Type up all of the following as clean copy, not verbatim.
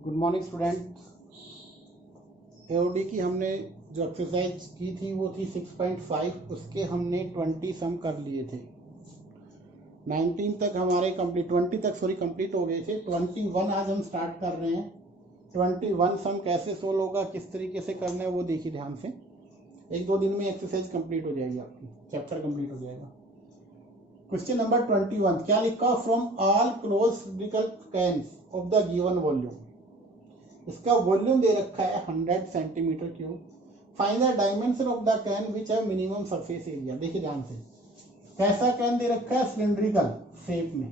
Good morning student. AOD की हमने जो एक्सरसाइज की थी वो थी 6.5। उसके हमने 20 सम कर लिए थे। 19 तक हमारे कंप्लीट 20 तक कंप्लीट हो गए थे। 21 आज हम स्टार्ट कर रहे हैं। 21 सम कैसे सोल्व होगा, किस तरीके से करना है वो देखिए ध्यान से। एक दो दिन में एक्सरसाइज कंप्लीट हो जाएगी, आपकी चैप्टर कंप्लीट हो जाएगा। क्वेश्चन नंबर 21 क्या लिखा? From all close cylindrical cans of the given volume. इसका वॉल्यूम दे रखा है 100 centimetre cube. Find the dimension of the can which है मिनिमम सरफेस एरिया। देखिए ध्यान से, कैसा कैन दे रखा है? सिलिंड्रिकल शेप में।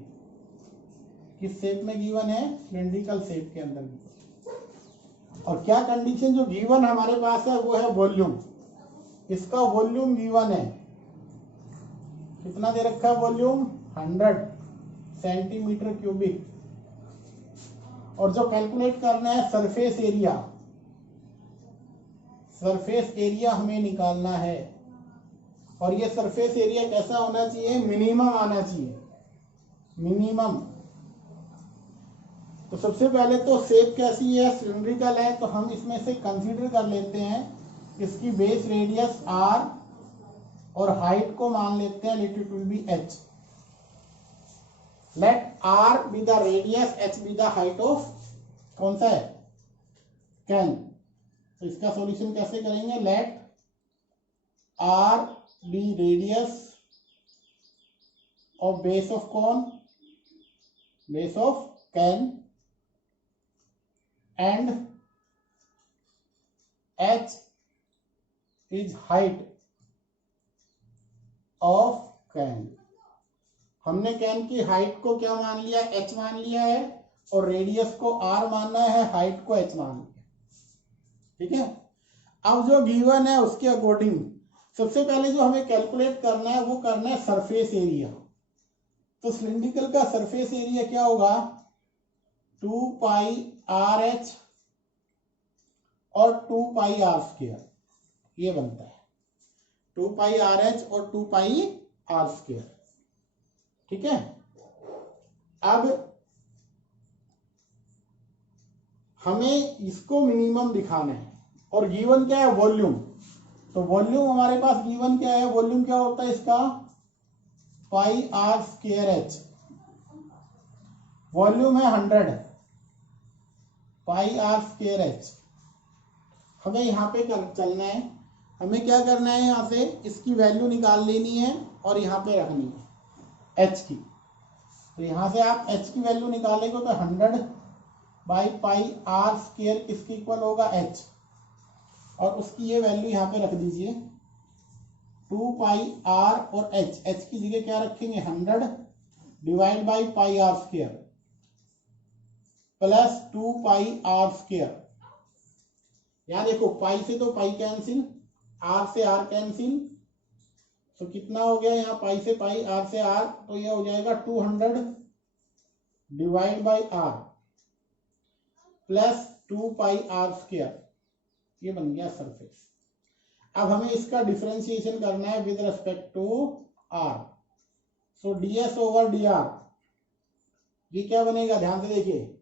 किस शेप में गिवन है? सिलिंड्रिकल शेप के अंदर। और क्या कंडीशन जो गिवन हमारे पास है वो है वॉल्यूम। इसका वॉल्यूम गिवन है, कितना दे रखा है वॉल्यूम? 100 centimetre cubic. और जो कैलकुलेट करना है सरफेस एरिया, सरफेस एरिया हमें निकालना है। और ये सरफेस एरिया कैसा होना चाहिए? मिनिमम आना चाहिए, मिनिमम। तो सबसे पहले तो शेप कैसी है? सिलिंड्रिकल है, तो हम इसमें से कंसीडर कर लेते हैं इसकी बेस रेडियस r और हाइट को मान लेते हैं let it will be h। Let r be the radius, h be the height of कौन सा है? कैन। तो इसका सॉल्यूशन कैसे करेंगे? Let r be radius of base of कौन? Base of can and h is height of can. हमने can की हाइट को क्या मान लिया? h मान लिया है, और रेडियस को r मानना है, हाइट को h मान लिया। ठीक है। अब जो गिवन है उसके अकॉर्डिंग सबसे पहले जो हमें कैलकुलेट करना है वो करना है सरफेस एरिया। तो सिलिंड्रिकल का सरफेस एरिया क्या होगा? 2 पाई आर एच और 2 पाई आर स्क्वायर, ये बनता है 2 पाई आर एच और 2 पाई आर स्क्वायर। ठीक है। अब हमें इसको मिनिमम दिखाना है, और गिवन क्या है? वॉल्यूम। तो वॉल्यूम हमारे पास गिवन क्या है? वॉल्यूम क्या होता है इसका? पाई आर स्क्वायर एच। वॉल्यूम है 100 पाई आर स्क्वायर एच। हमें यहाँ पे चलना है, हमें क्या करना है? यहाँ से इसकी वैल्यू निकाल लेनी है और यहाँ पे रखनी है एच की। तो यहाँ से आप एच की वैल्यू निकालेंगे तो 100 बाई पाई आर स्क्वायर किसके इक्वल होगा? एच। और उसकी ये वैल्यू यहाँ पे रख दीजिए 2 पाई आर और एच। एच की जगह क्या रखेंगे? 100 divide by pi are square plus 2 pi are square. यहाँ देखो, पाई से तो पाई कैंसिल, आर से आर कैंसिल, तो कितना हो गया यहाँ? पाई से पाई, आर से आर, तो यह हो जाएगा 200 divide by r plus 2 pi are square. ये बन गया सरफेस। अब हमें इसका डिफरेंशिएशन करना है with respect to r. So ds over dr, ये क्या बनेगा? ध्यान से देखिए,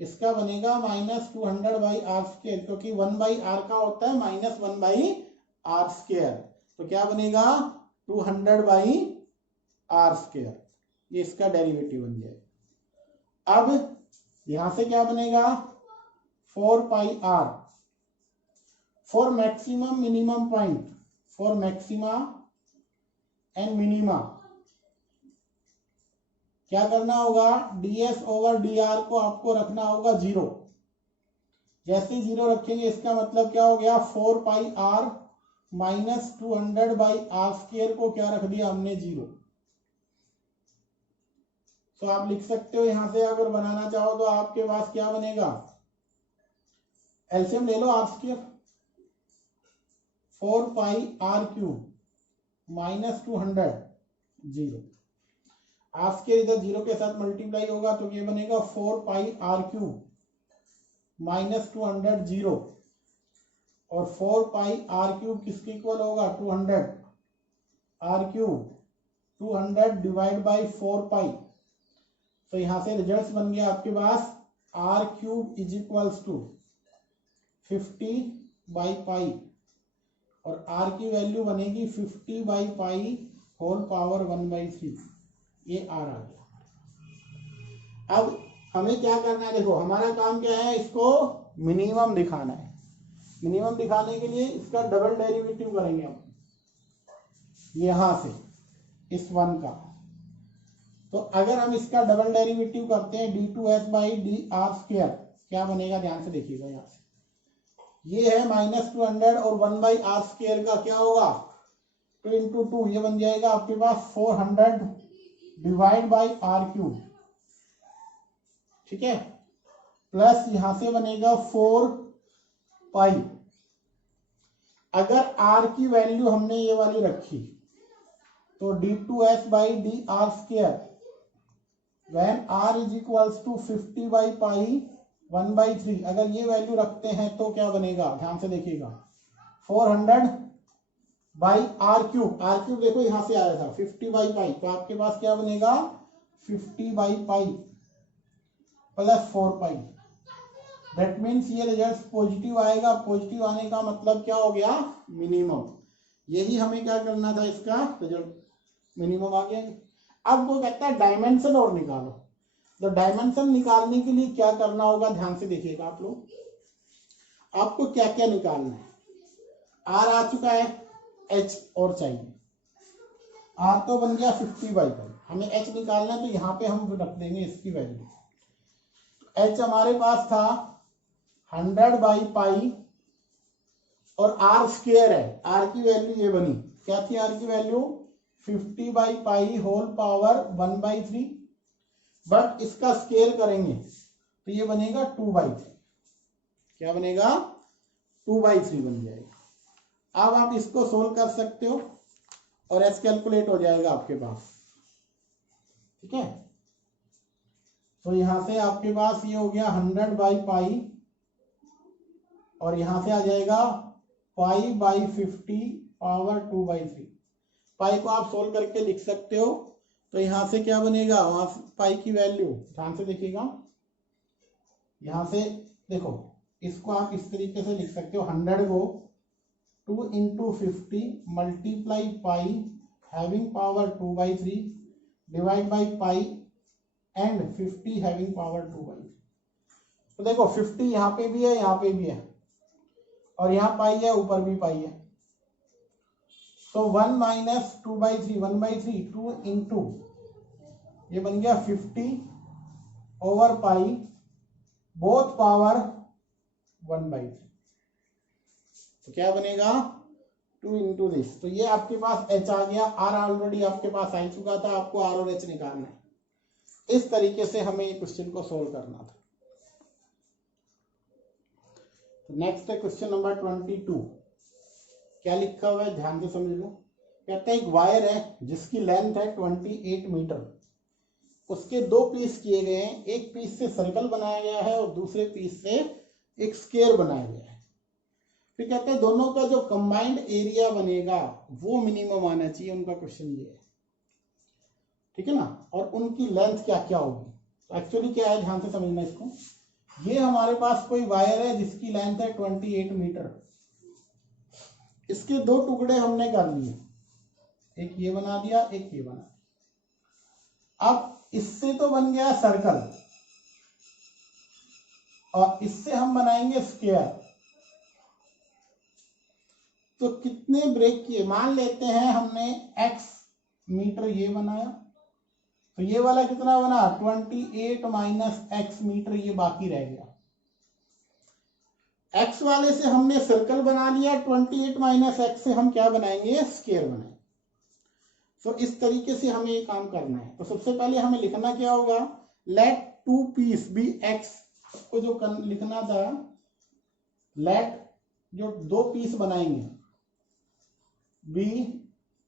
इसका बनेगा -200 बाई आर स्क्वायर, क्योंकि 1 बाई आर का होता है -1 बाई आर स्क्वायर। तो क्या बनेगा? 200 बाई आर स्क्वायर। ये इसका डेरिवेटिव बन जाएगा। अब यहां से क्या बनेगा? 4 pi R for maximum minimum point, for maxima and minima. क्या करना होगा? ds ओवर dr को आपको रखना होगा 0। जैसे 0 रखेंगे इसका मतलब क्या हो गया? 4 pi r minus 200 by r square को क्या रख दिया हमने? 0। तो आप लिख सकते हो यहां से, अगर बनाना चाहो तो आपके पास क्या बनेगा? एलसीएम ले लो, R square 4 pi R cube minus 200 0। R square इधर 0 के साथ मल्टीप्लाई होगा तो ये बनेगा 4 पाई आर क्यूब माइनस 200 0। और 4 पाई आर क्यूब किसके इक्वल होगा? 200 R cube 200 divide by 4 pi. तो यहां से रिजल्ट बन गया आपके पास R cube is equals to 50/पाई और आर की वैल्यू बनेगी 50/पाई होल पावर 1/3। ये आर आ गया। अब हमें क्या करना है, देखो हमारा काम क्या है, इसको मिनिमम दिखाना है। मिनिमम दिखाने के लिए इसका डबल डेरिवेटिव करेंगे हम यहां से इस वन का। तो अगर हम इसका डबल डेरिवेटिव करते हैं d2s/dr², क्या बनेगा ध्यान से देखिएगा। यहां से ये है -200 और 1/r² का क्या होगा 2 × 2, ये बन जाएगा आपके पास 400 /r³। ठीक है, प्लस यहां से बनेगा 4π। अगर r की वैल्यू हमने ये वाली रखी तो d2s/dr² when r is equals to 50/पाई 1/3, अगर ये वैल्यू रखते हैं तो क्या बनेगा, ध्यान से देखिएगा 400/r³। r³ देखो यहां से आया था 50/पाई, तो आपके पास क्या बनेगा 50/पाई प्लस 4π। दैट मीन्स ये रिजल्ट पॉजिटिव आएगा। पॉजिटिव आने का मतलब क्या हो गया, मिनिमम। यही हमें क्या करना था, इसका रिजल्ट मिनिमम आ गया। अब वो कहता है डायमेंशन और निकालो। तो डायमेंशन निकालने के लिए क्या करना होगा, ध्यान से देखिएगा आप लोग। आपको क्या क्या निकालना है, आर आ चुका है, एच और चाहिए। आर तो बन गया 50/पाई, हमें एच निकालना है, तो यहाँ पे हम रख देंगे इसकी वैल्यू। एच हमारे पास था 100/पाई और r² है, r की वैल्यू ये बनी, क्या थी r की वैल्यू 50/पाई होल पावर 1/3। बट इसका स्केयर करेंगे तो ये बनेगा 2/3। क्या बनेगा 2/3 बन जाएगा। अब आप इसको सोल्व कर सकते हो और एस कैलकुलेट हो जाएगा आपके पास। ठीक है, तो यहां से आपके पास ये हो गया 100/पाई और यहां से आ जाएगा π/50 पावर 2/3। पाई को आप सोल्व करके लिख सकते हो। तो यहां से क्या बनेगा, वहां पाई की वैल्यू ध्यान से देखिएगा। यहां से देखो, इसको आप इस तरीके से लिख सकते हो, 100 को 2 × 50 multiply pi having power 2/3 divide by pi and 50 having power 2/3। तो देखो 50 यहाँ पे भी है, यहाँ पे भी है और यहाँ पाई है, ऊपर भी पाई है। तो 1 - 2/3 1/3 2 × ये बन गया 50/पाई बोथ पावर 1/3। तो क्या बनेगा 2 × दिस। तो ये आपके पास h आ गया। r ऑलरेडी आपके पास आ चुका था, आपको r और h निकालना है। इस तरीके से हमें ये क्वेश्चन को सोल्व करना था। नेक्स्ट है क्वेश्चन नंबर 22। क्या लिखा हुआ है, ध्यान से समझ लो। कहते हैं एक वायर है जिसकी लेंथ है 28 मीटर, उसके 2 पीस किए गए हैं। एक पीस से सर्कल बनाया गया है और दूसरे पीस से एक स्क्वायर बनाया गया है। फिर कहते हैं दोनों का जो कंबाइंड एरिया बनेगा वो मिनिमम आना चाहिए। उनका क्वेश्चन ये है, ठीक है ना। और उनकी लेंथ क्या क्या होगी। तो एक्चुअली क्या है, ध्यान से समझना इसको। ये हमारे पास कोई वायर है जिसकी लेंथ है 28 मीटर। इसके 2 टुकड़े हमने कर लिए, एक ये बना दिया, एक ये बना दिया। अब इससे तो बन गया सर्कल और इससे हम बनाएंगे स्क्वायर। तो कितने ब्रेक किए, मान लेते हैं हमने x मीटर ये बनाया, तो ये वाला कितना बना 28 - x मीटर, ये बाकी रह गया। x वाले से हमने सर्कल बना लिया, 28 - x से हम क्या बनाएंगे, स्क्वायर बनाएंगे। तो इस तरीके से हमें ये काम करना है। तो सबसे पहले हमें लिखना क्या होगा, लेट 2 पीस बी x, को जो लिखना था, लेट जो 2 पीस बनाएंगे be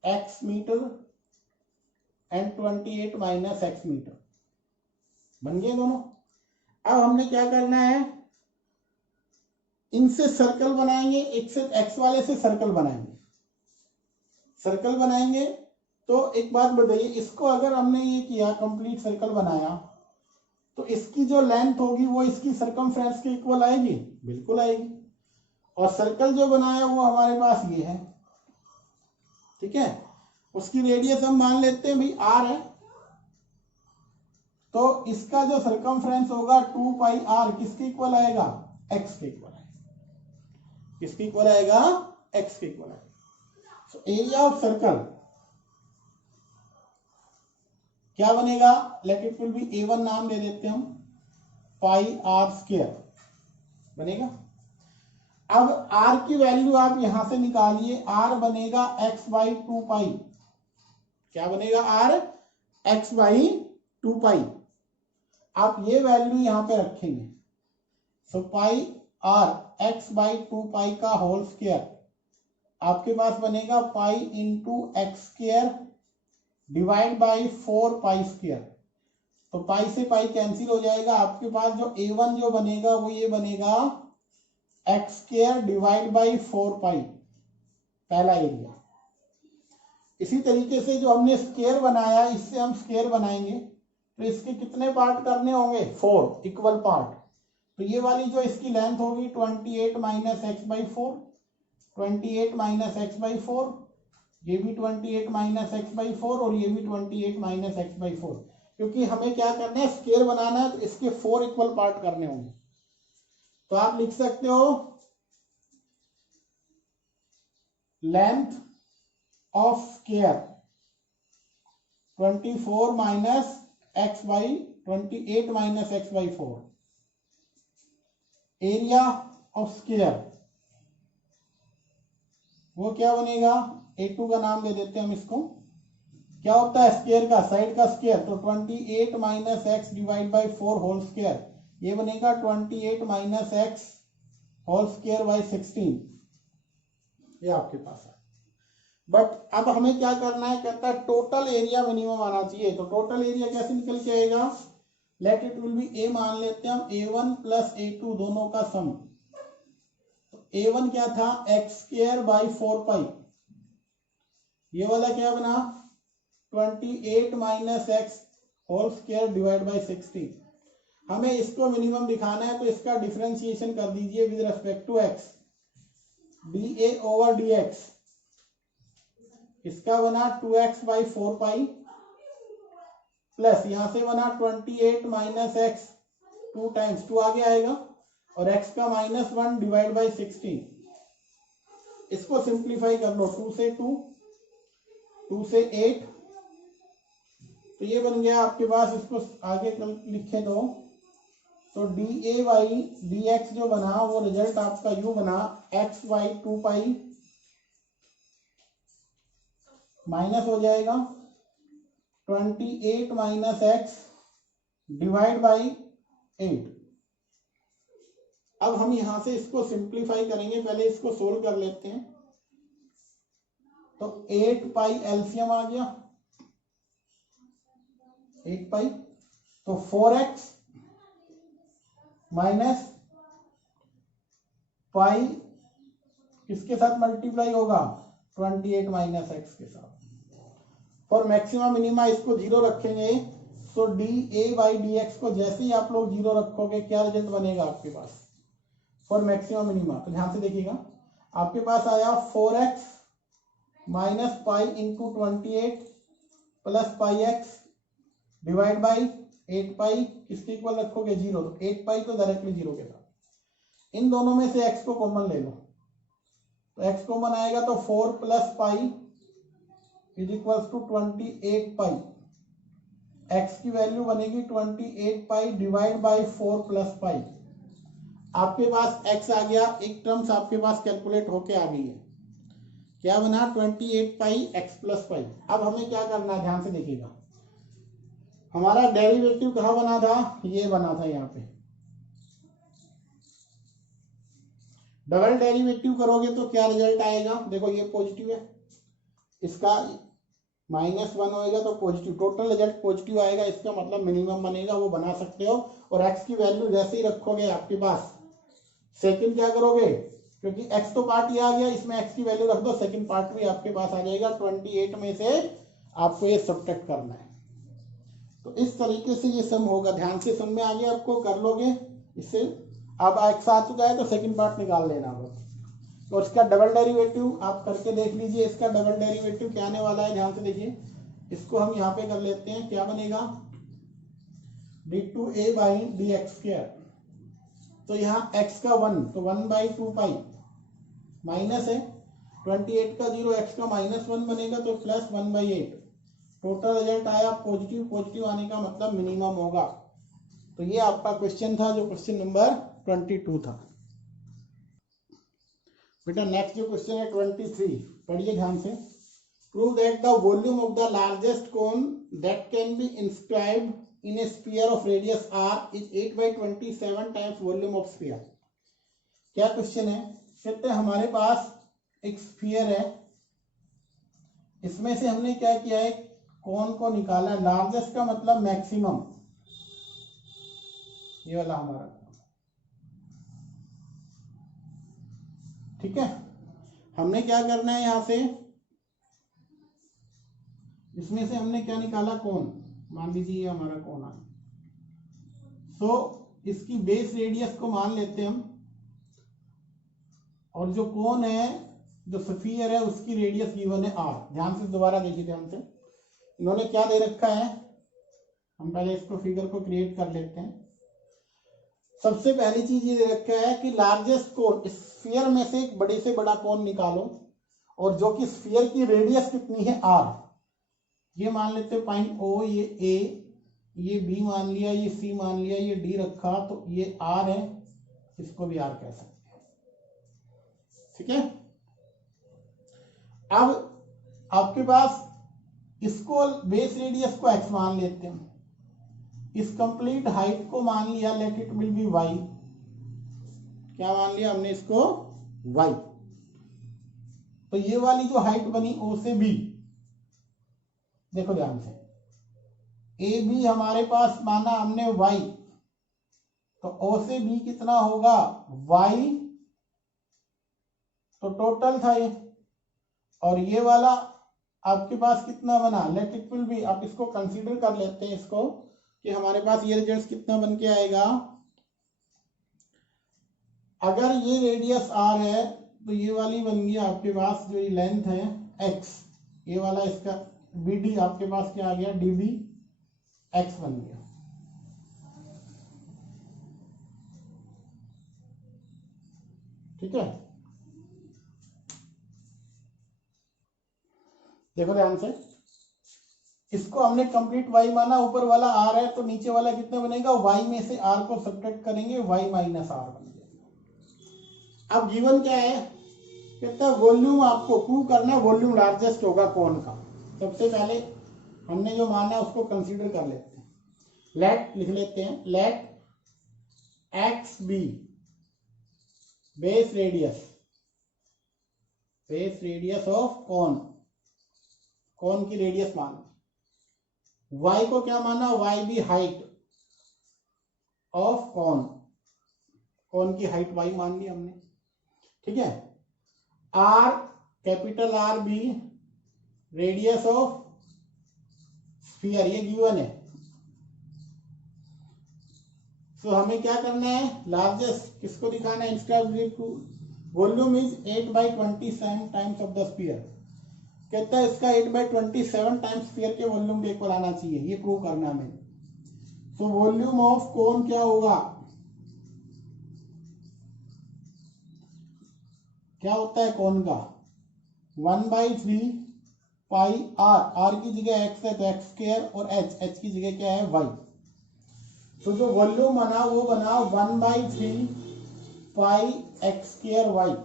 x meter and 28 - x meter बन गए दोनों। अब हमने क्या करना है, इनसे सर्कल बनाएंगे, एक से x वाले से सर्कल बनाएंगे। सर्कल बनाएंगे तो एक बात बताइए, इसको अगर हमने ये किया कंप्लीट सर्कल बनाया तो इसकी जो लेंथ होगी वो इसकी सरकमफ्रेंस के इक्वल आएगी, बिल्कुल आएगी। और सर्कल जो बनाया वो हमारे पास ये है, ठीक है। उसकी रेडियस हम मान लेते हैं भाई r है, तो इसका जो सरकमफ्रेंस होगा 2 पाई r किसके इक्वल आएगा, x के इक्वल आएगा। किसके इक्वल आएगा, x के इक्वल आएगा। सो एरिया ऑफ सर्कल क्या बनेगा, late it will B a1 नाम दे देते हम, पाई r स्क्वायर बनेगा। अब r की वैल्यू आप यहां से निकालिए, r बनेगा x बाई 2 पाई। क्या बनेगा, r x बाई 2 पाई। आप ये वैल्यू यहां पे रखेंगे, सो पाई r x बाई 2 पाई का होल स्क्वायर आपके पास बनेगा pi into x square divide by 4 pi square. तो पाई से पाई कैंसिल हो जाएगा, आपके पास जो a1 जो बनेगा वो ये बनेगा एक्स स्क्वायर डिवाइड बाई 4 पाई, पहला एरिया। इसी तरीके से जो हमने स्क्वायर बनाया इससे हम स्क्वायर बनाएंगे, तो इसके कितने पार्ट करने होंगे, 4 इक्वल पार्ट। तो ये वाली जो इसकी लेंथ होगी 28 minus x by 4, 28 minus x by 4, ये भी 28 माइनस एक्स बाई 4 और ये भी 28 माइनस एक्स बाई 4, क्योंकि हमें क्या करना है, स्क्वायर बनाना है, तो इसके 4 इक्वल पार्ट करने होंगे। तो आप लिख सकते हो length of square 24 minus x by 28 minus x by 4, area of square वो क्या बनेगा, a2 का नाम दे देते हैं हम इसको। क्या होता है स्क्वायर का, साइड का स्क्वायर, तो 28 minus x divide by 4 whole square, ये बनेगा 28 minus x whole square by 16, ये आपके पास है। बट अब हमें क्या करना है, कहता है टोटल एरिया मिनिमम आना चाहिए। तो टोटल एरिया कैसे निकल के आएगा, लेट इट विल बी ए मान लेते हैं हम, a1 प्लस a2 दोनों का सम। तो a1 क्या था, एक्स स्क्वायर बाई 4 पाई, ये वाला क्या बना 28 minus x whole square divide by 16। हमें इसको मिनिमम दिखाना है, तो इसका डिफरेंशिएशन कर दीजिए with respect to x, d over d x, इसका बना 2x बाई 4 पाई प्लस यहां से बना 28 माइनस एक्स 2 टाइम्स 2 आगे आएगा और x का -1 डिवाइड बाई 16। इसको सिंप्लीफाई कर लो, 2 से 2, 2 से 8, तो ये बन गया आपके पास। इसको आगे लिखे तो D A by D x जो बना वो रिजल्ट आपका यू बना x बाई 2 पाई माइनस हो जाएगा 28 माइनस एक्स डिवाइड बाई 8। अब हम यहां से इसको सिंप्लीफाई करेंगे, पहले इसको सोल्व कर लेते हैं। तो 8 पाई एलसीएम आ गया, 8 पाई, तो 4x माइनस पाई किसके साथ मल्टीप्लाई होगा, 28 माइनस एक्स के साथ। फॉर मैक्सिमम मिनिमा इसको 0 रखेंगे, so D A by D X को जैसे ही आप लोग 0 रखोगे क्या रिजल्ट बनेगा आपके पास फॉर मैक्सिमम मिनिमा। तो ध्यान से देखिएगा, आपके पास आया 4x minus pi into 28 plus pi x divide by 8 पाई, किसके इक्वल रखोगे 0, तो 8 पाई तो डायरेक्टली 0 के साथ। इन दोनों में से x को कॉमन ले लो, तो x कॉमन आएगा तो 4 plus pi is equals to 28 pi, x की वैल्यू बनेगी 28 pi divide by 4 plus pi. आपके पास x आ गया, एक टर्म्स आपके पास कैलकुलेट होके आ गई है, क्या बना 28 पाई x प्लस पाई। अब हमें क्या करना है, ध्यान से देखिएगा, हमारा डेरिवेटिव कहाँ बना था, ये बना था यहाँ पे। डबल डेरिवेटिव करोगे तो क्या रिजल्ट आएगा, देखो ये पॉजिटिव है, इसका -1 होएगा तो पॉजिटिव, टोटल रिजल्ट पॉजिटिव आएगा, इसका मतलब मिनिमम बनेगा, वो बना सकते हो। और x की वैल्यू जैसे ही रखोगे आपके पास, सेकंड क्या करोगे, क्योंकि x तो पार्ट ये आ गया, इसमें x की वैल्यू रख दो, सेकंड पार्ट भी आपके पास आ जाएगा। 28 में से आपको ये सब्ट्रैक्ट करना है, तो इस तरीके से ये सम होगा, ध्यान से सम में आगे आपको कर लोगे इससे। अब एक्स आ चुका है तो सेकंड पार्ट निकाल लेना बस। तो इसका डबल डेरिवेटिव आप करके देख लीजिए, इसका डबल डेरिवेटिव क्या आने वाला है, ध्यान से देखिए। इसको हम यहाँ पे कर लेते हैं, क्या बनेगा d2a by D x square. तो यहाँ x का 1 तो 1/2 माइनस है 28 का 0, x का -1 बनेगा तो प्लस 1/8। टोटल रिजल्ट आया पॉजिटिव, पॉजिटिव आने का मतलब मिनिमम होगा। तो ये आपका क्वेश्चन था, जो क्वेश्चन नंबर 22 था। बेटा नेक्स्ट जो क्वेश्चन है 23, पढ़िए ध्यान से। Prove that the volume of the largest cone that can be inscribed in A sphere of radius r is 8/27 times volume of sphere. क्या क्वेश्चन है, कहते हैं हमारे पास एक स्फीयर है, इसमें से हमने क्या किया है, कोन को निकाला। लार्जेस्ट का मतलब मैक्सिमम, ये वाला हमारा, ठीक है। हमने क्या करना है, यहां से इसमें से हमने क्या निकाला, कोन। मान लीजिए ये हमारा कोन है। सो इसकी बेस रेडियस को मान लेते हैं हम, और जो कोन है, जो स्फीयर है, उसकी रेडियस गिवन है r। ध्यान से दोबारा देखिए, ध्यान से। इन्होंने क्या दे रखा है, हम पहले इसको फिगर को क्रिएट कर लेते हैं। सबसे पहली चीज ये दे रखा है कि लार्जेस्ट कोन, इस स्फीयर में से एक बड़े से बड़ा कोन निकालो, और जो कि स्फीयर की रेडियस कितनी है, r। ये मान लेते हैं पॉइंट O, ये A, ये B मान लिया, ये C मान लिया, ये D रखा, तो ये R है, इसको भी R कह सकते हैं, ठीक है। अब आपके पास इसको बेस रेडियस को x मान लेते हैं, इस कंप्लीट हाइट को मान लिया, late it will B y। क्या मान लिया हमने इसको, y। तो ये वाली जो हाइट बनी O से B, देखो ध्यान से, ए बी हमारे पास माना हमने y, तो O से B कितना होगा, y। तो टोटल था ये, और ये वाला आपके पास कितना बना, लेट इट विल बी। आप इसको कंसीडर कर लेते हैं इसको, कि हमारे पास ये रिजल्ट कितना बन के आएगा। अगर ये रेडियस r है, तो ये वाली बन गई आपके पास, जो ये लेंथ है x, ये वाला इसका BD आपके पास क्या आ गया, DB x बन गया। ठीक है, देखो ध्यान से, इसको हमने कंप्लीट y माना, ऊपर वाला r है, तो नीचे वाला कितना बनेगा, y में से r को सब्ट्रैक्ट करेंगे, y माइनस r बन जाएगा। अब गिवन क्या है, कहता है वॉल्यूम आपको प्रूव करना है, वॉल्यूम लार्जेस्ट होगा कौन का। सबसे पहले हमने जो माना है उसको कंसीडर कर लेते हैं। लेट लिख लेते हैं, let x be base radius of कौन की रेडियस माना। y को क्या माना, y बी हाइट ऑफ कौन की हाइट y मान ली हमने, ठीक है। r capital R be radius of sphere, ये गिवन है। तो हमें क्या करना है, लार्जेस्ट किसको दिखाना है, instead to volume is 8/27 times of the sphere. कहता है इसका 8/27 टाइम्स स्फीयर के वॉल्यूम को इक्वल आना चाहिए, ये प्रूव करना है हमें। तो वॉल्यूम ऑफ कोन क्या होगा, क्या होता है कोन का, 1/3 पाई r की जगह x है तो x स्क्वायर, और h की जगह क्या है, y। तो जो वॉल्यूम बना वो बना 1/3 पाई x स्क्वायर y।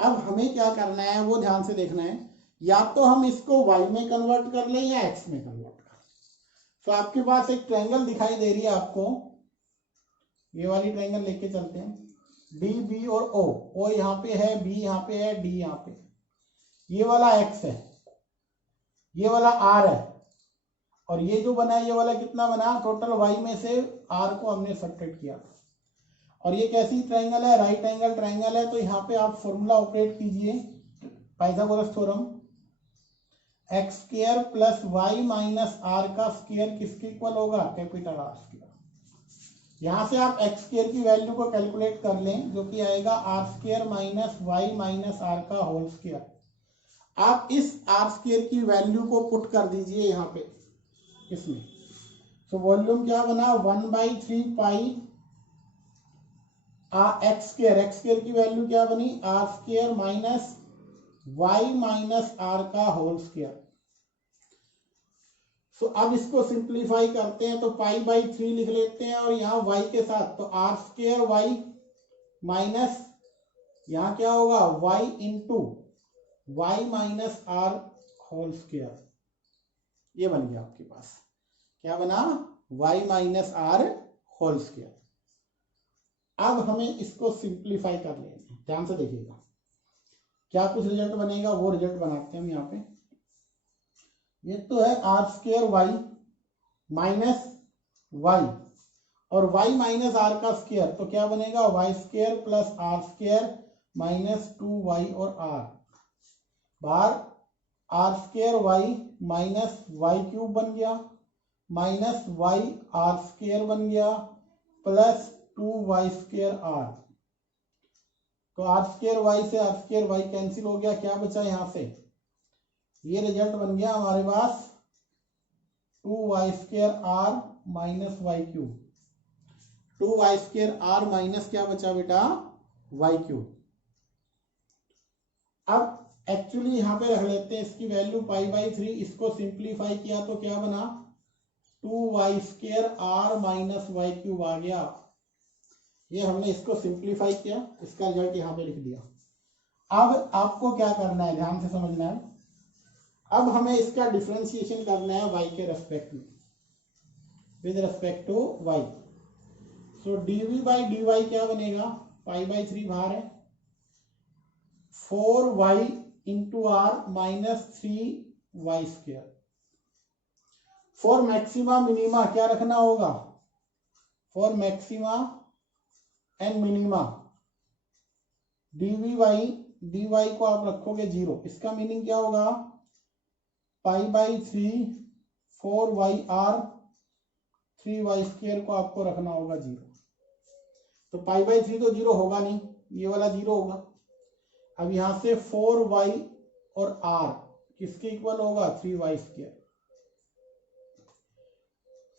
अब हमें क्या करना है वो ध्यान से देखना है, या तो हम इसको y में कन्वर्ट कर लें या x में कन्वर्ट कर। तो आपके पास एक ट्रायंगल दिखाई दे रही है आपको, ये वाली ट्रायंगल लेके चलते हैं, डी बी और ओ यहाँ पे है, बी यहाँ पे है, डी यहाँ पे। ये वाला x है, ये वाला r है, और ये जो बना है ये वाला कितना बना, टोटल y में से r को हमने सब्ट्रैक्ट किया। और ये कैसी ट्रायंगल है, राइट एंगल ट्रायंगल है। तो यहाँ पे आप फॉर्मूला ऑपरेट कीजिए, Pythagoras theorem. X square plus y minus r का स्क्वायर किसके इक्वल होगा, कैपिटल आर स्क्वायर। यहां से आप एक्स स्क्वायर की वैल्यू को कैलकुलेट कर लें, जो कि आएगा r square minus y minus r का होल स्क्वायर। आप इस आर स्क्वायर की वैल्यू को पुट कर दीजिए यहाँ पे इसमें। तो वॉल्यूम क्या बना, 1/3 पाई एक्स स्क्वायर की वैल्यू क्या बनी, r square minus y minus r का होल स्क्वायर। तो अब इसको सिंप्लीफाई करते हैं, तो π/3 लिख लेते हैं और यहाँ y के साथ, तो आर स्क्वायर वाई माइनस यहाँ क्या होगा y into y minus r whole square. ये बन गया आपके पास, क्या बना, y minus r whole square. अब हमें इसको सिंप्लीफाई कर लेना है, ध्यान से देखिएगा क्या कुछ रिजल्ट बनेगा, वो रिजल्ट बनाते हैं हम यहाँ पे। ये तो है r square y minus y और वाई माइनस आर का स्क्वायर, तो क्या बनेगा, y square plus r square minus 2y और आर, बाहर r square y minus Y cube बन गया, माइनस वाई आर स्क्वायर बन गया, प्लस 2y स्क्वायर आर। तो आर स्क्वायर वाई से आर स्क्वायर वाई कैंसिल हो गया, क्या बचा यहाँ से, ये रिजल्ट बन गया हमारे पास 2y square are minus Y cube. 2y square are minus क्या बचा बेटा, वाई क्यूब। अब एक्चुअली यहाँ पे रख लेते हैं इसकी वैल्यू π/3, इसको सिंप्लीफाई किया तो क्या बना, 2y square are minus Y cube आ गया। ये हमने इसको सिंप्लीफाई किया, इसका रिजल्ट यहाँ पे लिख दिया। अब आपको क्या करना है, ध्यान से समझना है। अब हमें इसका डिफरेंशिएशन करना है y के रेस्पेक्ट में, with respect to y। So dv/dy क्या बनेगा, π/3 बाहर है, 4y into r minus 3y square. For maxima minima क्या रखना होगा, for maxima and minima dy को आप रखोगे 0। इसका मीनिंग क्या होगा, π/3 4yr 3y स्क्वायर को आपको रखना होगा 0। तो π/3 तो 0 होगा नहीं, ये वाला 0 होगा। अब यहां से 4y और r किसके इक्वल होगा, 3y स्क्वायर।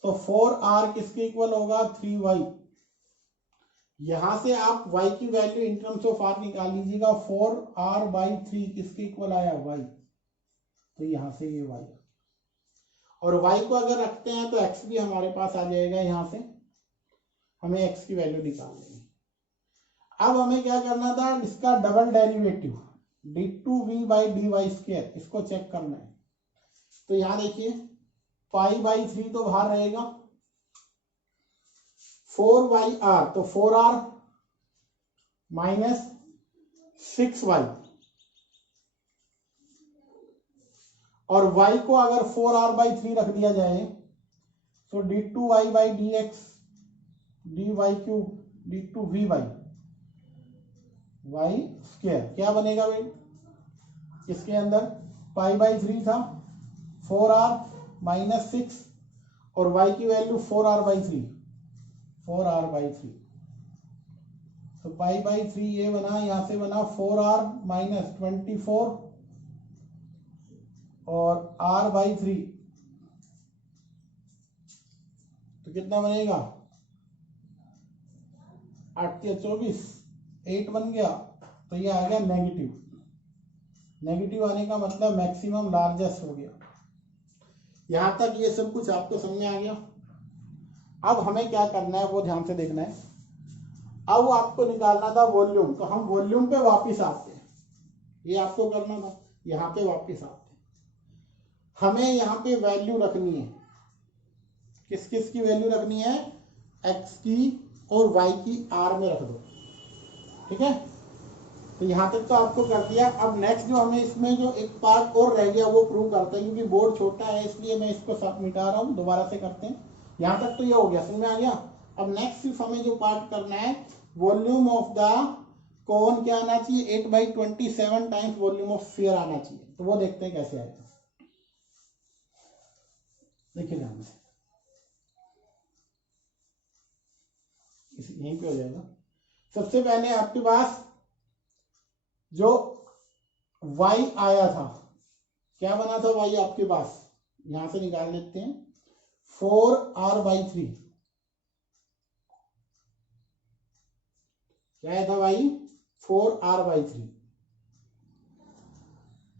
तो 4r किसके इक्वल होगा, 3y। यहां से आप y की value in terms of r निकाल लीजिएगा, 4r/3 किसके इक्वल आया, y। तो यहां से ये y, और y को अगर रखते हैं तो x भी हमारे पास आ जाएगा। यहां से हमें x की वैल्यू निकालनी है। अब हमें क्या करना था, इसका डबल डेरिवेटिव d2v/dy स्क्वायर, इसको चेक करना है। तो यहां देखिए π/3 तो बाहर रहेगा, 4yr तो 4r माइनस 6y, और y को अगर 4r/3 रख दिया जाए तो d2y/dx dy cube d2v/y square क्या बनेगा भाई, इसके अंदर π/3 था, 4r माइनस 6 और y की वैल्यू 4r/3 तो π/3 ये बना, यहां से बना 4r माइनस 24 और r/3 तो कितना बनेगा, 8 या 24, 8 बन गया। तो ये आ गया नेगेटिव। नेगेटिव आने का मतलब मैक्सिमम लार्जेस्ट हो गया। यहां तक ये सब कुछ आपको समझ में आ गया। अब हमें क्या करना है वो ध्यान से देखना है। अब आपको निकालना था वॉल्यूम, तो हम वॉल्यूम पे वापस आते हैं। ये आपको करना था, यहाँ पे वापस आते हैं। हमें यहाँ पे वैल्यू रखनी है, किस किस की वैल्यू रखनी है, x की और y की r में रख दो, ठीक है। तो यहाँ तक तो आपको कर दिया। अब नेक्स्ट जो हमें इसमें जो एक पार्ट और रह गया वो प्रूव करते हैं, क्योंकि बोर्ड छोटा है इसलिए मैं इसको सब मिटा रहा हूँ, दोबारा से करते हैं। यहाँ तक तो ये हो गया, समझ में आ गया। अब नेक्स्ट सिर्फ हमें जो पार्ट करना है, वॉल्यूम ऑफ द कोन क्या आना चाहिए, 8/27 टाइम्स वॉल्यूम ऑफ स्फीयर आना चाहिए। तो वो देखते हैं कैसे आएगा। देखिए ध्यान से, यहीं पे हो जाएगा। सबसे पहले आपके पास जो y आया था, क्या बना था y आपके पास, यहां से निकाल लेते हैं, 4r/3। क्या आया था y, 4r/3।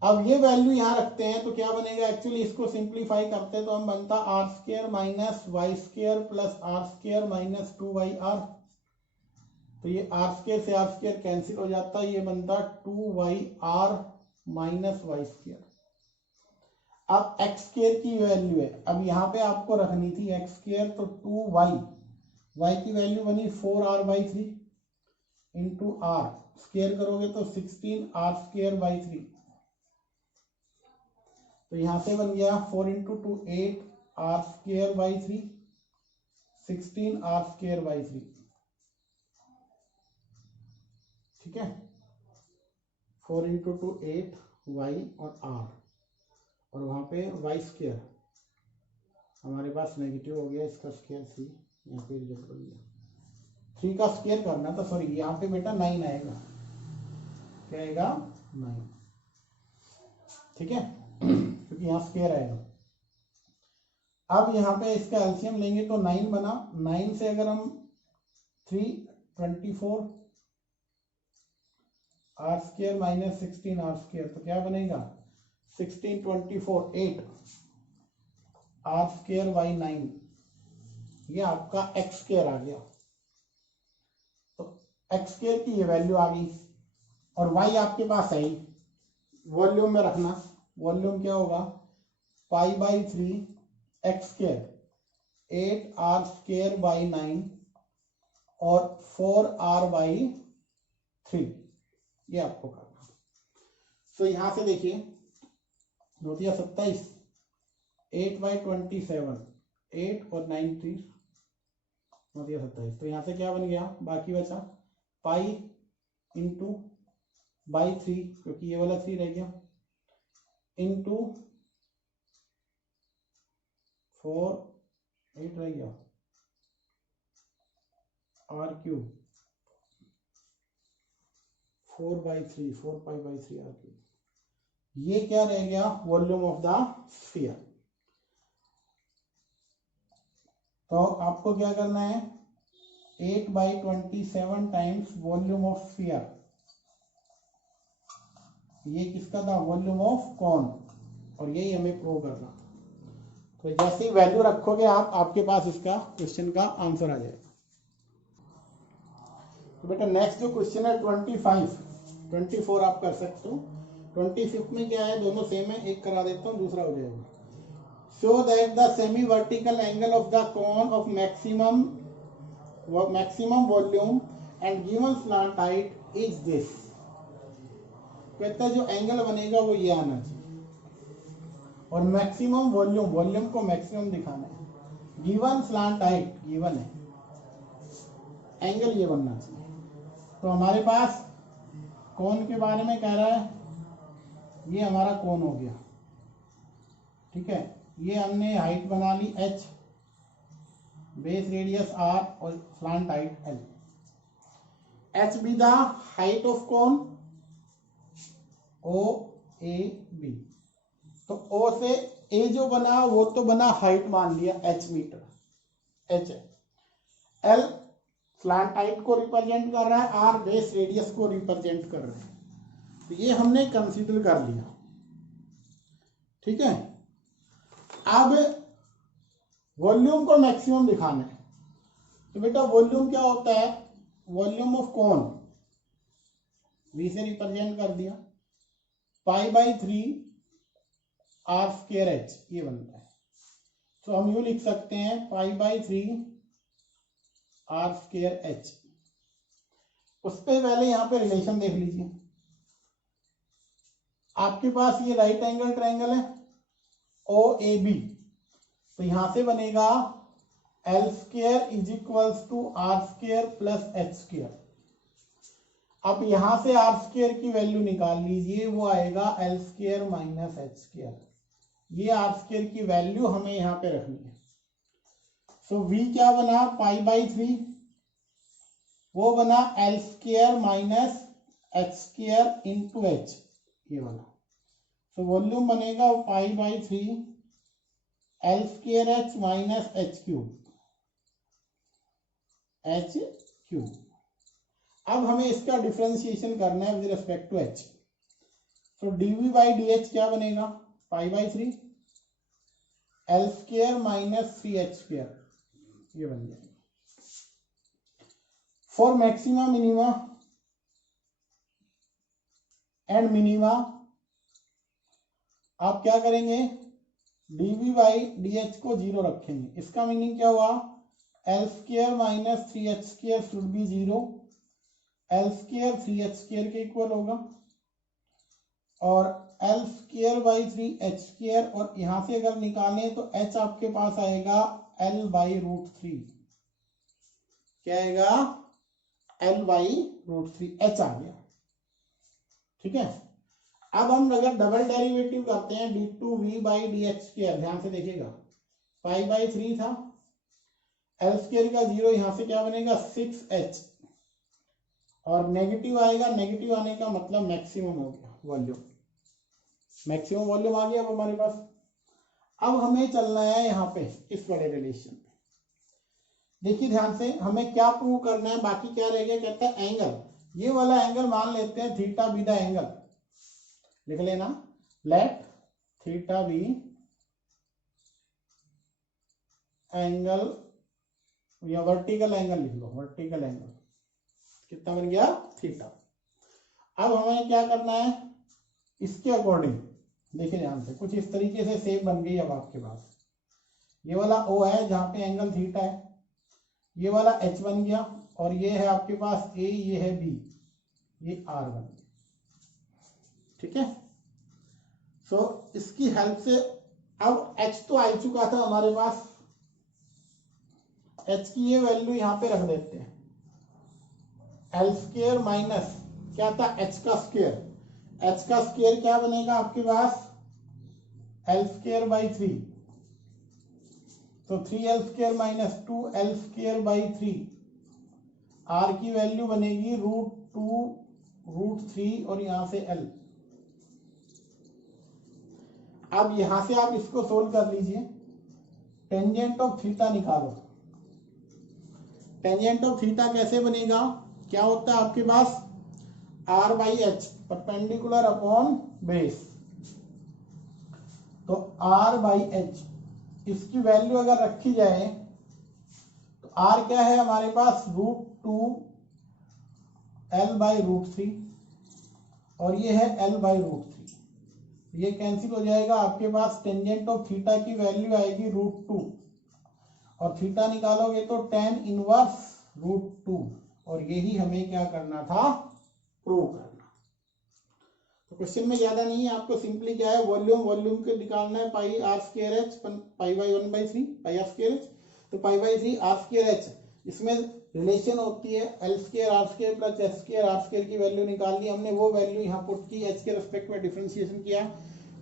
अब ये वैल्यू यहां रखते हैं तो क्या बनेगा, एक्चुअली इसको सिंप्लीफाई करते हैं तो हम बनता r² minus y² plus r² minus 2yr। तो ये r² से r² कैंसिल हो जाता है, ये बनता 2yr माइनस y²। अब x² की वैल्यू है, अब यहाँ पे आपको रखनी थी x², तो 2y की वैल्यू बनी 4r/3 इंटू r, स्क्वायर करोगे तो 16r²/3। तो यहां से बन गया 4 इंटू 2 8r²/3, 16r²/3। ठीक है, 4 इंटू 2 8 y और r, और वहां पे y², हमारे पास नेगेटिव हो गया, इसका स्क्वायर 3, यहाँ पे रिजल्ट बन गया 3 का स्क्वायर करना था, सॉरी यहाँ पे बेटा 9 आएगा, क्या आएगा 9। ठीक है, क्योंकि यहाँ स्क्वायर आएगा। अब यहाँ पे इसका एलसीएम लेंगे तो 9 बना, 9 से अगर हम 3 24 r² माइनस 16r², तो क्या बनेगा 16 24 8 r²/9, ये आपका x² आ गया। तो x² की ये वैल्यू आ गई, और y आपके पास है ही, वॉल्यूम में रखना, वॉल्यूम क्या होगा π/3 x², 8r²/9 और 4r/3, ये आपको करना। तो यहां से देखिए, 2 × 27, 8/27, 8 और 9 3, 2 × 27। तो यहां से क्या बन गया, बाकी बचा पाई इंटू बाई 3, क्योंकि ये वाला 3 रह गया, इंटू 4, 8 रह गया, r³ 4/3, 4π/3 r³। ये क्या रह गया, वॉल्यूम ऑफ द स्फीयर। तो आपको क्या करना है, 8/27 टाइम्स वॉल्यूम ऑफ स्फीयर, ये किसका था, वॉल्यूम ऑफ कॉन, और यही हमें प्रूव करना। तो जैसे ही वैल्यू रखोगे आप, आपके पास इसका क्वेश्चन का आंसर आ जाएगा। तो बेटा नेक्स्ट जो क्वेश्चन है 25, 24 आप कर सकते हो, 25 में क्या है, दोनों सेम है, एक करा देता हूँ, दूसरा हो जाएगा। Show that the semi vertical angle of the cone of maximum volume and given slant height is this. कहता है जो एंगल बनेगा वो ये आना चाहिए, और मैक्सिमम वॉल्यूम, वॉल्यूम को मैक्सिमम दिखाना है, गिवन स्लांट हाइट, गिवन है, एंगल ये बनना चाहिए। तो हमारे पास कोन के बारे में कह रहा है, ये हमारा कोन हो गया, ठीक है, ये हमने हाइट बना ली h, बेस रेडियस r और slant height l। h be the height of cone OAB। तो O से A जो बना वो तो बना हाइट मान लिया h मीटर, h है, l स्लांट हाइट को रिप्रेजेंट कर रहा है, r बेस रेडियस को रिप्रेजेंट कर रहा है, तो ये हमने कंसीडर कर लिया। ठीक है, अब वॉल्यूम को मैक्सिमम दिखाना है, तो बेटा वॉल्यूम क्या होता है, वॉल्यूम ऑफ कोन V से रिप्रेजेंट कर दिया, π/3 r²h, ये बनता है। तो हम यूं लिख सकते हैं π/3 r²h। उससे पहले यहां पे रिलेशन देख लीजिए, आपके पास ये राइट एंगल ट्रायंगल है OAB, तो यहां से बनेगा L² = r² + h²। अब यहां से r² की वैल्यू निकाल लीजिए, वो आएगा L² - h²। ये आर स्क्वायर की वैल्यू हमें यहाँ पे रखनी है। सो v क्या बना, π/3, वो बना l square minus h square into h, ये वाला। तो वॉल्यूम बनेगा π/3 l square h minus h cube. अब हमें इसका डिफरेंशिएशन करना है विद रिस्पेक्ट टू h। तो dv/dh क्या बनेगा, π/3 l square minus 3h square, ये बन जाएगा। For maxima minima and minima आप क्या करेंगे, dv/dh को 0 रखेंगे। इसका मीनिंग क्या हुआ, l square minus 3h square should be 0, l square 3h square के इक्वल होगा, और l square by 3h square, और यहां से अगर निकालें तो h आपके पास आएगा l/√3। क्या आएगा, l/√3, h आ गया। ठीक है, अब हम अगर डबल डेरिवेटिव करते हैं d2v/dh स्क्वायर, ध्यान से देखिएगा, π/3 था, l स्क्वायर का 0, यहां से क्या बनेगा 6h, और नेगेटिव आएगा, नेगेटिव आने का मतलब मैक्सिमम हो गया वॉल्यूम, मैक्सिमम वॉल्यूम आ गया अब हमारे पास। अब हमें चलना है यहाँ पे इस वाले रिलेशन पे। देखिए ध्यान से, हमें क्या प्रूव करना है, बाकी क्या रह गया, कहता है एंगल, ये वाला एंगल मान लेते हैं थीटा बी द एंगल, लिख लेना, लेट थीटा बी एंगल, या वर्टिकल एंगल लिख लो, वर्टिकल एंगल कितना बन गया, थीटा। अब हमें क्या करना है, इसके अकॉर्डिंग देखिए ध्यान से, कुछ इस तरीके से शेप बन गई। अब आपके पास ये वाला O है जहां पे एंगल थीटा है, ये वाला H बन गया, और ये है आपके पास A, ये है B, ये R बन गया। ठीक है, सो इसकी हेल्प से अब H तो आ चुका था हमारे पास, H की ये वैल्यू यहां पे रख देते हैं, l स्क्वायर माइनस क्या था, h का स्क्वायर, h का स्क्वायर क्या बनेगा आपके पास, l स्क्वायर बाई 3, तो 3l square minus 2l square by 3, r की वैल्यू बनेगी √2√3, और यहां से l। अब यहां से आप इसको सोल्व कर लीजिए, टेंजेंट ऑफ थीटा निकालो। टेंजेंट ऑफ थीटा कैसे बनेगा, क्या होता है आपके पास, r/h परपेंडिकुलर अपॉन बेस, तो r/h इसकी वैल्यू अगर रखी जाए तो r क्या है हमारे पास, √2l/√3, और ये है l/√3, ये कैंसिल हो जाएगा, आपके पास टेंजेंट ऑफ थीटा की वैल्यू आएगी √2, और थीटा निकालोगे तो tan इनवर्स √2, और यही हमें क्या करना था, प्रूव करना। तो क्वेश्चन में ज्यादा नहीं है, आपको सिंपली क्या है, वॉल्यूम के निकालना है, πr²h, π/1/3 πr²h, तो π/3 r²h, इसमें रिलेशन होती है l² r² plus h² r² की वैल्यू निकालनी, हमने वो वैल्यू यहाँ पुट की, h के रिस्पेक्ट में डिफरेंशिएशन किया,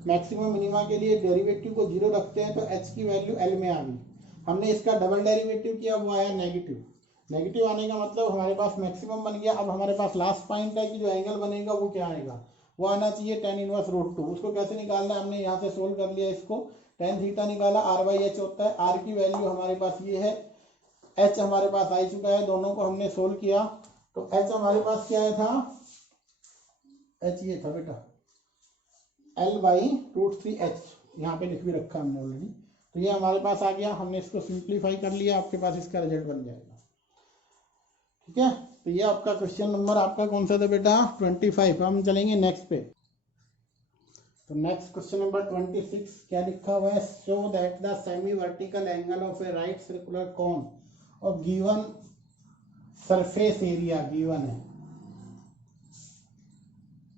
मैक्सिमम मिनिमा के लिए डेरिवेटिव को 0 रखते हैं तो h की वैल्यू l में आ गई। हमने इसका डबल डेरिवेटिव किया, वो आया नेगेटिव, नेगेटिव आने का मतलब हमारे पास मैक्सिमम बन गया। अब हमारे पास लास्ट पॉइंट है कि जो एंगल बनेगा वो क्या आएगा, वो आना चाहिए tan इनवर्स √2। उसको कैसे निकालना है, हमने यहाँ से सोल्व कर लिया इसको, tan थीटा निकाला, r/h होता है, r की वैल्यू हमारे पास ये है, h हमारे पास आ चुका है, दोनों को हमने सोल्व किया, तो h हमारे पास क्या आया था, h ये था बेटा l/√3h, यहाँ पे लिख भी रखा हमने ऑलरेडी, तो ये हमारे पास आ गया, हमने इसको सिंप्लीफाई कर लिया, आपके पास इसका रिजल्ट बन जाएगा। ठीक है, तो ये आपका क्वेश्चन नंबर आपका कौन सा था बेटा, 25। हम चलेंगे नेक्स्ट पे। तो नेक्स्ट क्वेश्चन नंबर 26 क्या लिखा हुआ है, show that the semi vertical angle of A right circular cone of given surface area given है,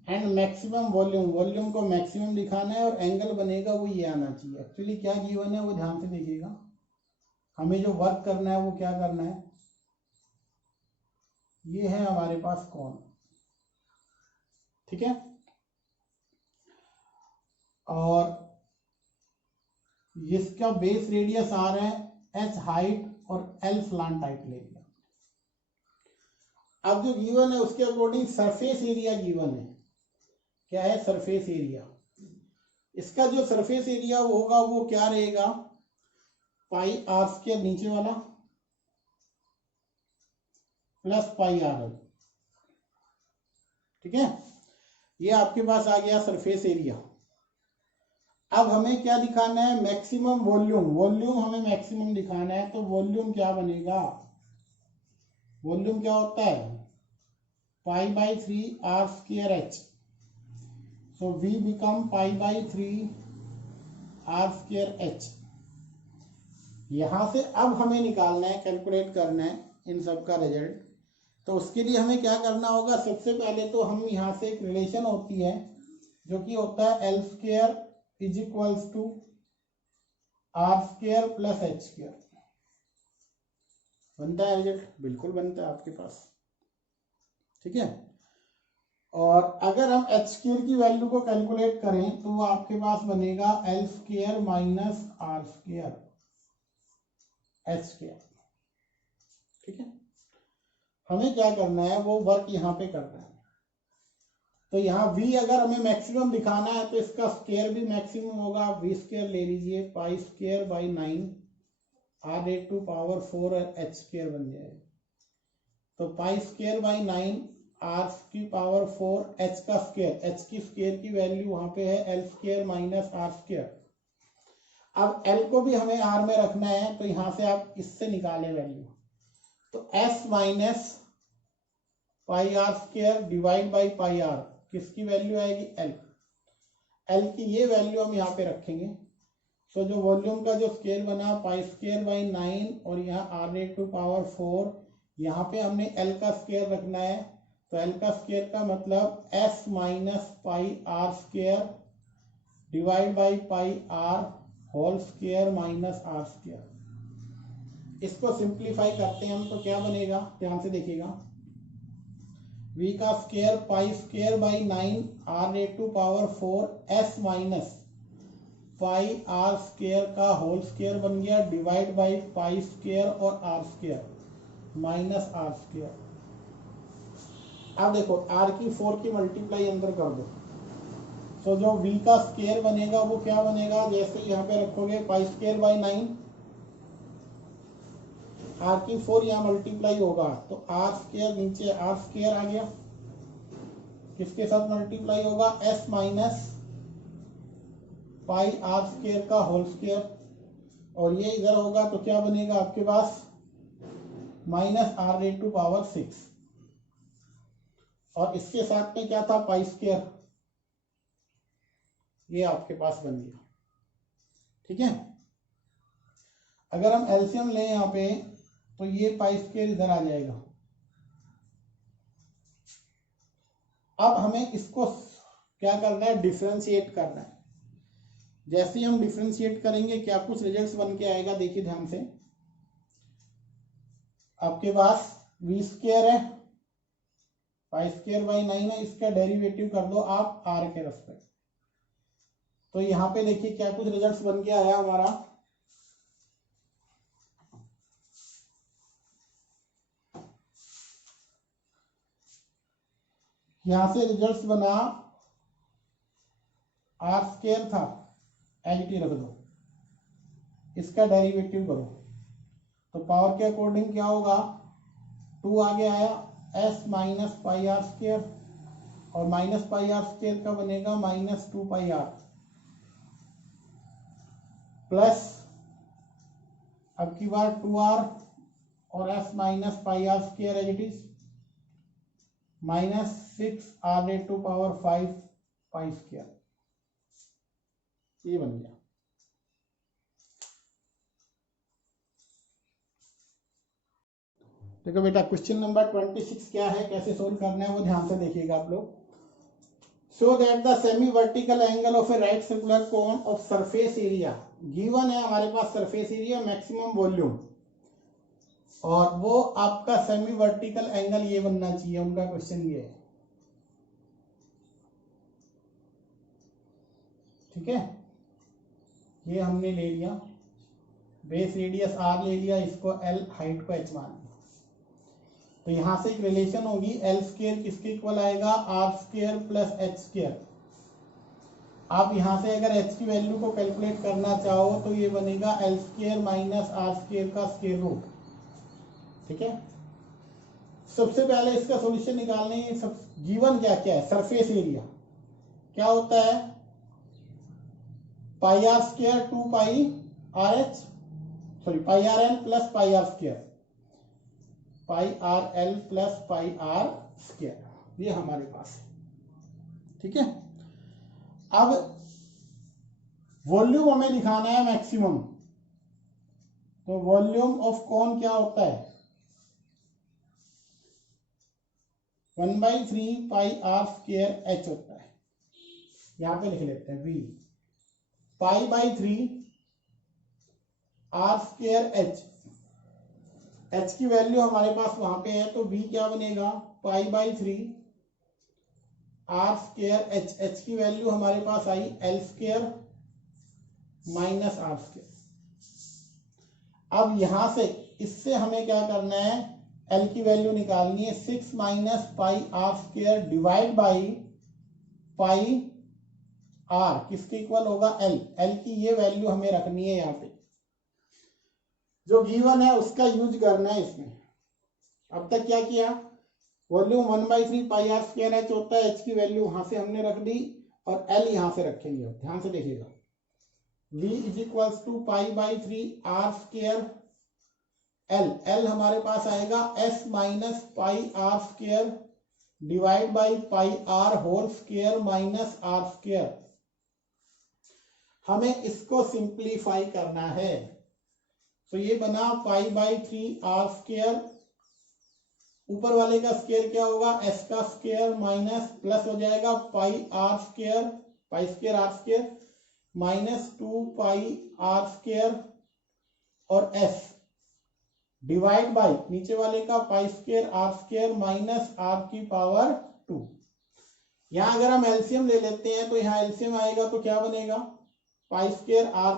एंड मैक्सिमम वॉल्यूम, वॉल्यूम को मैक्सिमम दिखाना है, और एंगल बनेगा वो ये आना चाहिए। एक्चुअली क्या गिवन है वो ध्यान से देखिएगा, हमें जो वर्क करना है वो क्या करना है, ये है हमारे पास कौन, ठीक है, और जिसका बेस रेडियस आर है, एच हाइट और एल स्लांट हाइट ले लिया। अब जो गिवन है उसके अकॉर्डिंग सरफेस एरिया गिवन है। क्या है? Surface area. इसका जो सरफेस एरिया होगा वो क्या रहेगा? पाई आर स्क्वायर नीचे वाला प्लस पाई आर एल। ठीक है, ये आपके पास आ गया सरफेस एरिया। अब हमें क्या दिखाना है? Maximum volume. वॉल्यूम हमें मैक्सिमम दिखाना है, तो वॉल्यूम क्या बनेगा? वॉल्यूम क्या होता है? Pi by 3 are square h. So we become pi by 3 are square h. यहां से अब हमें निकालना है, कैलकुलेट करना है इन सब का रिजल्ट। तो उसके लिए हमें क्या करना होगा? सबसे पहले तो हम यहां से एक रिलेशन होती है जो कि होता है l square is equals to r square plus h square. बनता है रिजल्ट? बिल्कुल बनता है आपके पास। ठीक है, और अगर हम एच स्क्वायर की वैल्यू को कैलकुलेट करें तो वो आपके पास बनेगा l square minus are square h square. ठीक है, हमें क्या करना है? वो वर्क यहाँ पे करना है। तो यहाँ v अगर हमें मैक्सिमम दिखाना है तो इसका स्क्वायर भी मैक्सिमम होगा। v स्क्वायर ले लीजिए, pi square by 9 r rate to power 4 h square बन जाएगा। तो पाई स्क्वायर बाई 9 आर की पावर 4 एच का स्क्वायर। एच की स्क्वायर की वैल्यू वहां पे है l square minus are square. अब एल को भी हमें आर में रखना है, तो यहां से आप इससे निकाले वैल्यू। तो s minus pi are square divide by pi r, किसकी वैल्यू आएगी? एल। एल की ये वैल्यू हम यहाँ पे रखेंगे। तो जो वॉल्यूम का जो स्केल बना पाई स्क्वायर बाई 9 और यहाँ आर रेट टू पावर 4, यहाँ पे हमने एल का स्केल रखना है। तो एल का स्केल का मतलब s minus pi are square divide by pi r whole square minus are square. इसको सिंप्लीफाई करते हैं हम तो क्या बनेगा? ध्यान से देखिएगा। v का square pi square by 9 r rate to power 4 s minus pi are square का होल स्क्वायर बन गया डिवाइड बाई पाई स्क्वायर और r square minus are square. अब देखो आर की 4 की मल्टीप्लाई अंदर कर दो। तो जो v का स्क्वायर बनेगा वो क्या बनेगा? जैसे यहाँ पे रखोगे पाई स्क्वायर बाई 9, आर की 4 यहाँ मल्टीप्लाई होगा तो आर स्क्वायर नीचे आर स्क्वायर आ गया। किसके साथ मल्टीप्लाई होगा? S minus pi are square का होल स्क्वायर। और ये इधर होगा तो क्या बनेगा आपके पास? Minus R rate to power 6। और इसके साथ में क्या था? Pi square. ये आपके पास बन गया। ठीक है, अगर हम एलसीएम लें यहाँ पे तो ये पाई स्क्वायर इधर आ जाएगा। अब हमें इसको क्या करना है? डिफरेंशिएट करना है। जैसे ही हम डिफरेंशिएट करेंगे क्या कुछ रिजल्ट्स बन के आएगा? देखिए ध्यान से। आपके पास v स्क्वायर है, पाई स्क्वायर बाई 9 है, इसका डेरिवेटिव कर दो आप r के रेस्पेक्ट। तो यहाँ पे देखिए क्या कुछ रिजल्ट्स बन के आया हमारा। यहां से रिजल्ट्स बना आर स्क्वायर था, एच रख दो, इसका डेरिवेटिव करो तो पावर के अकॉर्डिंग क्या होगा? 2 आगे आया, s minus pi are square और माइनस पाई आर स्क्वायर का बनेगा माइनस 2 पाई आर प्लस अब की बार 2r और s minus pi are square as it is minus 6 r rate to power 5 pi square. ये बन गया। देखो बेटा क्वेश्चन नंबर 26 क्या है, कैसे सोल्व करना है वो ध्यान से देखिएगा आप लोग। So that the semi vertical angle of A right circular cone of surface area given है हमारे पास सरफेस एरिया मैक्सिमम वॉल्यूम और वो आपका सेमी वर्टिकल एंगल ये बनना चाहिए। उनका क्वेश्चन ये है। ठीक है, ये हमने ले लिया, बेस रेडियस आर ले लिया, इसको एल, हाइट को एच मान लिया। तो यहां से एक रिलेशन होगी, एल स्क्वायर किसके इक्वल आएगा, r square plus h square. आप यहां से अगर एच की वैल्यू को कैलकुलेट करना चाहो तो ये बनेगा l square minus are square का स्क्वायर रूट। ठीक है, सबसे पहले इसका सॉल्यूशन निकालने, सब गिवन क्या क्या है, सरफेस एरिया क्या होता है, pi are square 2 pi R H, sorry pi R L plus pi are square, pi R L plus pi are square, ये हमारे पास है। ठीक है, अब वॉल्यूम हमें दिखाना है मैक्सिमम, तो वॉल्यूम ऑफ कौन क्या होता है, 1/3 पाई आर स्क्वायर एच होता है। यहां पे लिख लेते हैं V, pi by 3 are square H, H की वैल्यू हमारे पास वहां पे है, तो वी क्या बनेगा, pi by 3 are square H, H की वैल्यू हमारे पास आई L square minus are square. अब यहां से इससे हमें क्या करना है, एल की वैल्यू निकालनी है, 6 minus pi are square divide by pi r, किसके इक्वल होगा, एल, एल की ये वैल्यू हमें रखनी है, यहाँ पे जो गिवन है उसका यूज करना है इसमें। अब तक क्या किया, volume 1/3 pi are square h होता है, एच की वैल्यू वहां से हमने रख दी और एल यहां से रखेंगे। ध्यान से देखिएगा, v is equals to pi by 3 are square l, l हमारे पास आएगा s minus pi are square divide by pi r whole square minus are square. हमें इसको सिंप्लीफाई करना है, तो ये बना पाई बाई 3 आर स्क्वायर, ऊपर वाले का स्क्वायर क्या होगा, s का स्क्वायर माइनस प्लस हो जाएगा pi are square, pi square are square minus 2 pi are square और s डिवाइड बाई नीचे वाले का pi square are square minus R की पावर 2। यहां अगर हम एलसीएम ले लेते हैं तो यहाँ एलसीएम आएगा तो क्या बनेगा, पाई स्क्वायर आर,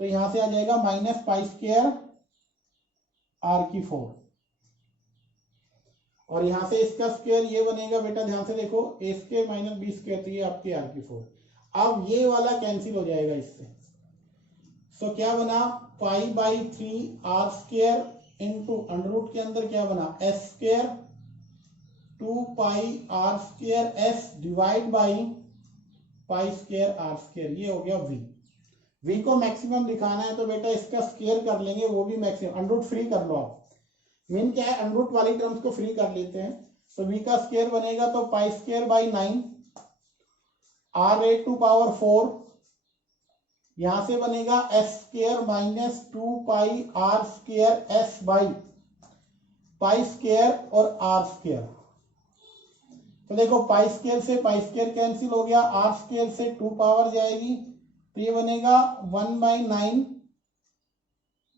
तो यहां से आ जाएगा माइनस पाई स्क्वायर आर की 4, और यहां से इसका स्क्वायर ये बनेगा, बेटा ध्यान से देखो, ए स्क्वायर माइनस बी स्क्वायर, तो ये आपके आर की 4। अब ये वाला कैंसिल हो जाएगा इससे, सो क्या बना, pi by 3 are square into under root के अंदर क्या बना, s square 2 pi are square s divide by pi square are square, ये हो गया वी। वी को मैक्सिमम दिखाना है तो बेटा इसका स्क्वायर कर लेंगे, वो भी मैक्सिमम, अंडर रूट फ्री कर लो आप, मीन क्या है, अंडर रूट वाली टर्म्स को फ्री कर लेते हैं, तो वी का स्क्वायर बनेगा तो pi square by 9 r rate to power 4, यहां से बनेगा s square minus 2 pi are square s by pi square और आर स्क्वायर। तो देखो पाई स्क्वायर से पाई स्क्वायर कैंसिल हो गया, आर स्क्वायर से 2 पावर जाएगी, तो ये बनेगा 1/9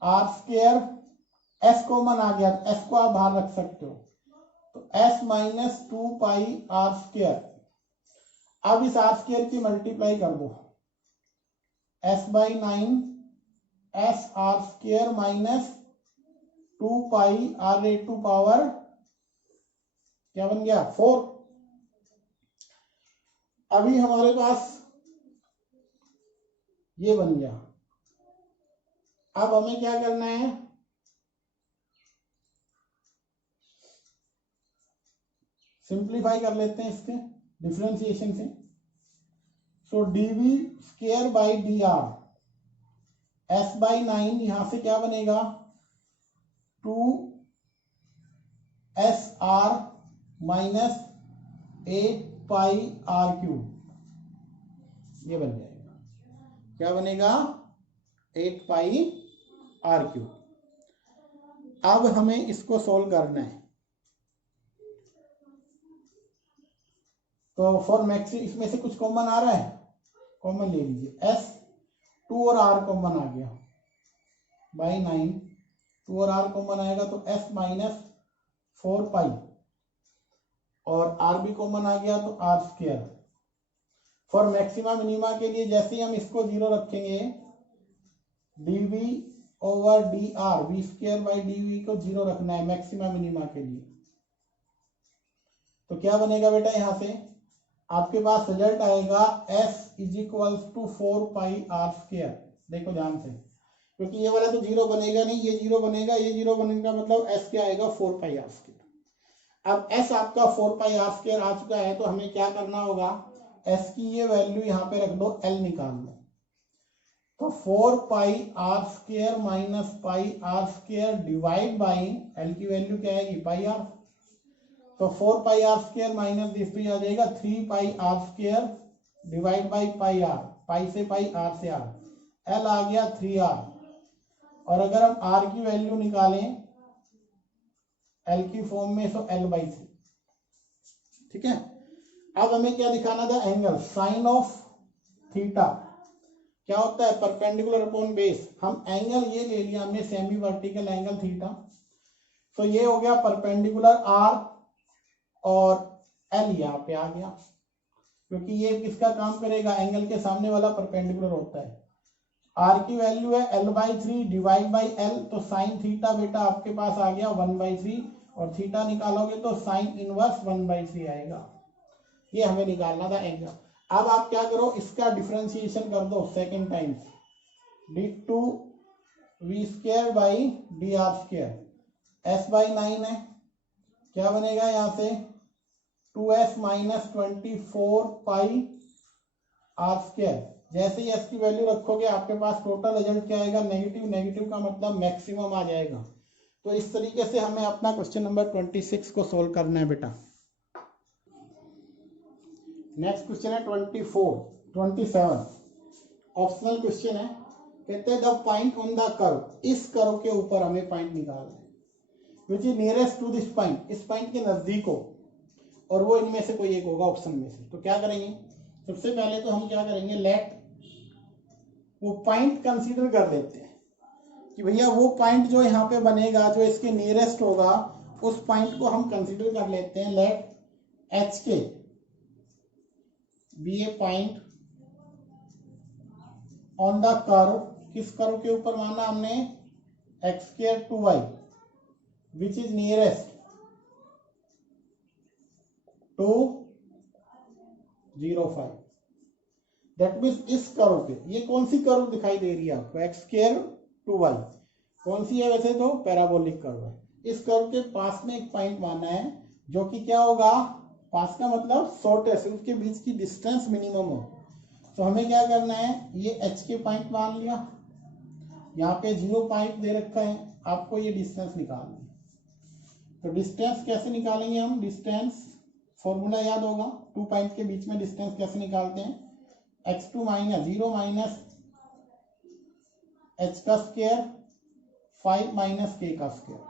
आर स्क्वायर, एस कॉमन आ गया, एस को आप बाहर रख सकते हो, तो s minus 2 pi are square. अब इस आर स्क्वायर की मल्टीप्लाई कर दो, s by 9 s r square minus 2 pi r rate to power क्या बन गया 4। अभी हमारे पास ये बन गया, अब हमें क्या करना है, सिंप्लीफाई कर लेते हैं इसके डिफरेंशिएशन से, so DV square by D R, S by 9 यहां से क्या बनेगा 2 S R minus 8 pi R cube, ये बन जाएगा, क्या बनेगा 8 पाई आर क्यूब। अब हमें इसको सोल्व करना है, तो फॉर मैक्सी इसमें से कुछ कॉमन आ रहा है, कॉमन ले लीजिए, एस 2 और आर कॉमन आ गया बाई 9, 2 और आर कॉमन आएगा तो एस माइनस 4 पाई, और आर भी कॉमन आ गया तो are square. For maxima minima के लिए जैसे ही हम इसको 0 रखेंगे d v over d r, v square by d v को 0 रखना है मैक्सिमा मिनिमा के लिए। तो क्या बनेगा बेटा, यहां से आपके पास रिजल्ट आएगा s is equals to 4 pi are square. देखो ध्यान से, क्योंकि ये वाला तो 0 बनेगा नहीं, ये 0 बनेगा, ये 0 बनेगा, मतलब s क्या आएगा 4 पाई आर स्क्वायर। अब s आपका 4 पाई आर स्क्वायर आ चुका है, तो हमें क्या करना होगा, s की ये वैल्यू यहाँ पे रख दो, l निकाल लो। तो 4 pi are square minus pi are square divide by l की वैल्यू क्या आएगी, पाई आर। तो 4 pi are square minus this भी आ जाएगा 3 pi are square divide by pi R, pi से पाई आर से आर, l आ गया 3r। और अगर हम r की वैल्यू निकालें l की फॉर्म में, तो l/3। ठीक है, अब हमें क्या दिखाना था, एंगल साइन ऑफ थीटा क्या होता है, परपेंडिकुलर अपॉन बेस। हम एंगल ये ले लिया हमने, सेमी वर्टिकल एंगल थीटा। तो ये हो गया परपेंडिकुलर r और l यहाँ पे आ गया, क्योंकि ये किसका काम करेगा, एंगल के सामने वाला परपेंडिकुलर होता है। r की वैल्यू है l/3 डिवाइड बाई l, तो साइन थीटा बेटा आपके पास आ गया 1/3, और थीटा निकालोगे तो साइन इनवर्स 1/3 आएगा। ये हमें निकालना था एंगल। अब आप क्या करो, इसका डिफरेंशिएशन कर दो second time, d2 v square by D are square, s/9 है, क्या बनेगा यहाँ से 2s minus 24 pi are square. जैसे ही s की वैल्यू रखोगे आपके पास टोटल रिजल्ट क्या आएगा, नेगेटिव। नेगेटिव का मतलब मैक्सिमम आ जाएगा। तो इस तरीके से हमें अपना क्वेश्चन नंबर 26 को सोल्व करना है बेटा। नेक्स्ट क्वेश्चन है 27 ऑप्शनल क्वेश्चन है। कहते हैं the point on the curve, इस कर्व के ऊपर हमें पॉइंट निकालना है, which is nearest to this point, इस पॉइंट के नजदीक हो, और वो इनमें से कोई एक होगा ऑप्शन में से। तो क्या करेंगे, सबसे पहले तो हम क्या करेंगे, लेट वो पॉइंट कंसीडर कर लेते हैं कि भैया वो पॉइंट जो यहाँ पे बनेगा, जो इसके नियरेस्ट होगा, उस पॉइंट को हम कंसीडर कर लेते हैं। Let h k be a point on the curve, किस कर्व के ऊपर माना हमने, x² to y, which is nearest to 0,5। That means इस कर्व पे, ये कौन सी कर्व दिखाई दे रही है आपको, x² to y, कौन सी है, वैसे तो पैराबोलिक कर्व है। इस कर्व के पास में एक पॉइंट माना है, जो कि क्या होगा, पास का मतलब शॉर्टेस्ट, उसके बीच की डिस्टेंस मिनिमम हो। तो हमें क्या करना है, ये h के पॉइंट मान लिया, यहाँ पे 0 पॉइंट दे रखा है, आपको ये डिस्टेंस निकालना है। तो डिस्टेंस कैसे निकालेंगे हम, डिस्टेंस फॉर्मूला याद होगा, 2 पॉइंट के बीच में डिस्टेंस कैसे निकालते हैं, x2 माइनस 0 माइनस h का स्क्वायर 5 माइनस k का स्क्वायर।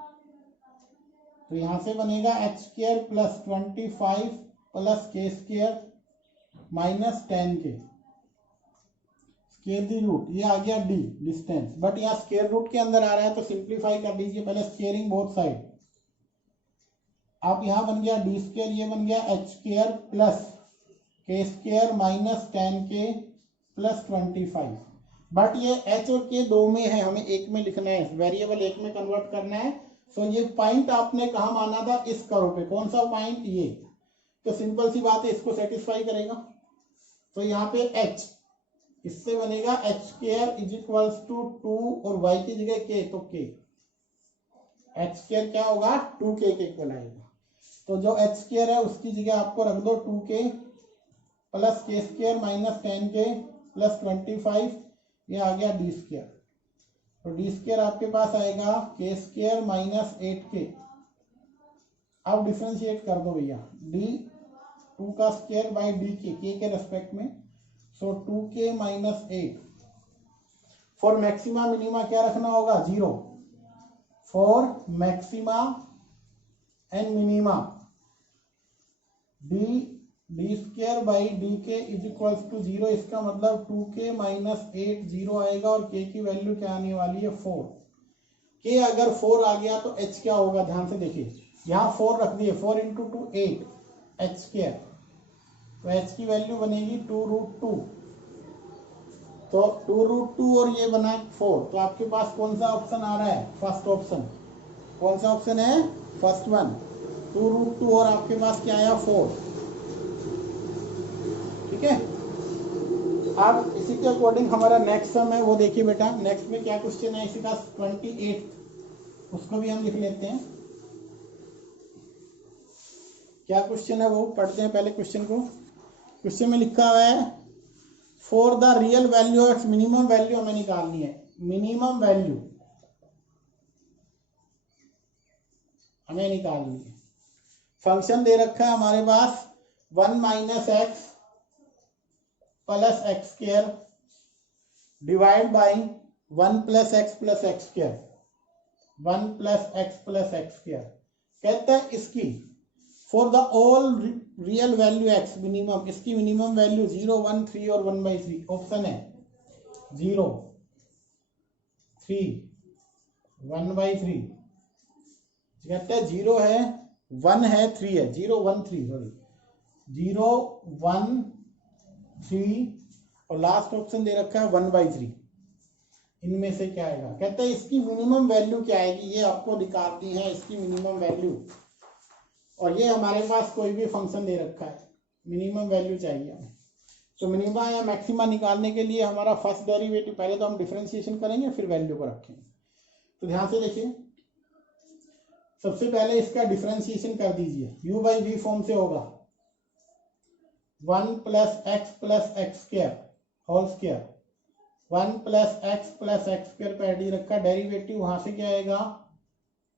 तो यहां से बनेगा h² plus 25 plus k square minus 10k, square दी रूट, ये आ गया d डिस्टेंस, बट यहाँ स्क्वायर रूट के अंदर आ रहा है, तो सिंप्लीफाई कर लीजिए पहले, स्क्वायरिंग बोथ साइड। आप यहाँ बन गया d², ये बन गया h² plus k² minus 10k plus 25। But ये h और k दो में है, हमें एक में लिखना है, वेरिएबल एक में कन्वर्ट करना है। सो ये पॉइंट आपने कहा माना था, इस कर्व पे, कौन सा पॉइंट, ये। तो सिंपल सी बात है, इसको सेटिस्फाई करेगा। तो यहाँ पे h, इससे बनेगा h² इज इक्वल्स टू 2 और y की जगह k, तो k, h² क्या होगा 2k के इक्वल आएगा। तो जो h² है उसकी जगह आपको रख दो 2k plus k² minus 10k plus 25, ये आ गया d²। तो d² आपके पास आएगा k² माइनस 8k। अब डिफरेंशिएट कर दो भैया, d2 का स्क्वायर बाई dk, k के रेस्पेक्ट में। So 2k minus 8। For maxima minima क्या रखना होगा, 0। For maxima and minima d² by dk is equals to 0। इसका मतलब 2k माइनस 8 0 आएगा, और k की वैल्यू क्या आने वाली है 4। k अगर 4 आ गया तो h क्या होगा, ध्यान से देखिए, यहाँ 4 रख दिए, 4 इंटू 2 8 h², तो h की वैल्यू बनेगी 2√2। तो 2√2 और ये बना 4, तो आपके पास कौन सा ऑप्शन आ रहा है? First option. कौन सा ऑप्शन है? First one. 2√2 और आपके पास क्या आया? 4। ठीक है। अब इसी के अकॉर्डिंग हमारा नेक्स्ट सम है, वो देखिए बेटा। नेक्स्ट में क्या क्वेश्चन है इसी का? 28, उसको भी हम लिख लेते हैं। क्या क्वेश्चन है वो पढ़ते हैं पहले क्वेश्चन को। क्वेश्चन में लिखा हुआ है for the real value of minimum value हमें निकालनी है। मिनिमम वैल्यू हमें निकालनी है। फंक्शन दे रखा है हमारे पास 1 - x plus x square divide by 1 + x + x square, 1 + x + x square. कहता है इसकी for the all real value x minimum, इसकी मिनिमम वैल्यू 0, 1, 3 और 1/3। ऑप्शन है 0, 3, 1/3। कहते हैं 0 है, 1 है, 3 है। 0, 1, 3, सॉरी 0, 1, 3 और लास्ट ऑप्शन दे रखा है 1/3। इनमें से क्या आएगा? कहते हैं इसकी मिनिमम वैल्यू क्या आएगी, ये आपको निकालनी है इसकी मिनिमम वैल्यू। और ये हमारे पास कोई भी फंक्शन दे रखा है, मिनिमम वैल्यू चाहिए हमें। तो मिनिमा या मैक्सिमा निकालने के लिए हमारा फर्स्ट डेरिवेटिव, पहले तो हम डिफरेंशिएशन करेंगे फिर वैल्यू को रखेंगे। तो ध्यान से देखिए, सबसे पहले इसका डिफरेंशिएशन कर दीजिए। u/v फॉर्म से होगा 1 + x + x square whole square, 1 + x + x square का डी रखा, डेरिवेटिव वहां से क्या आएगा?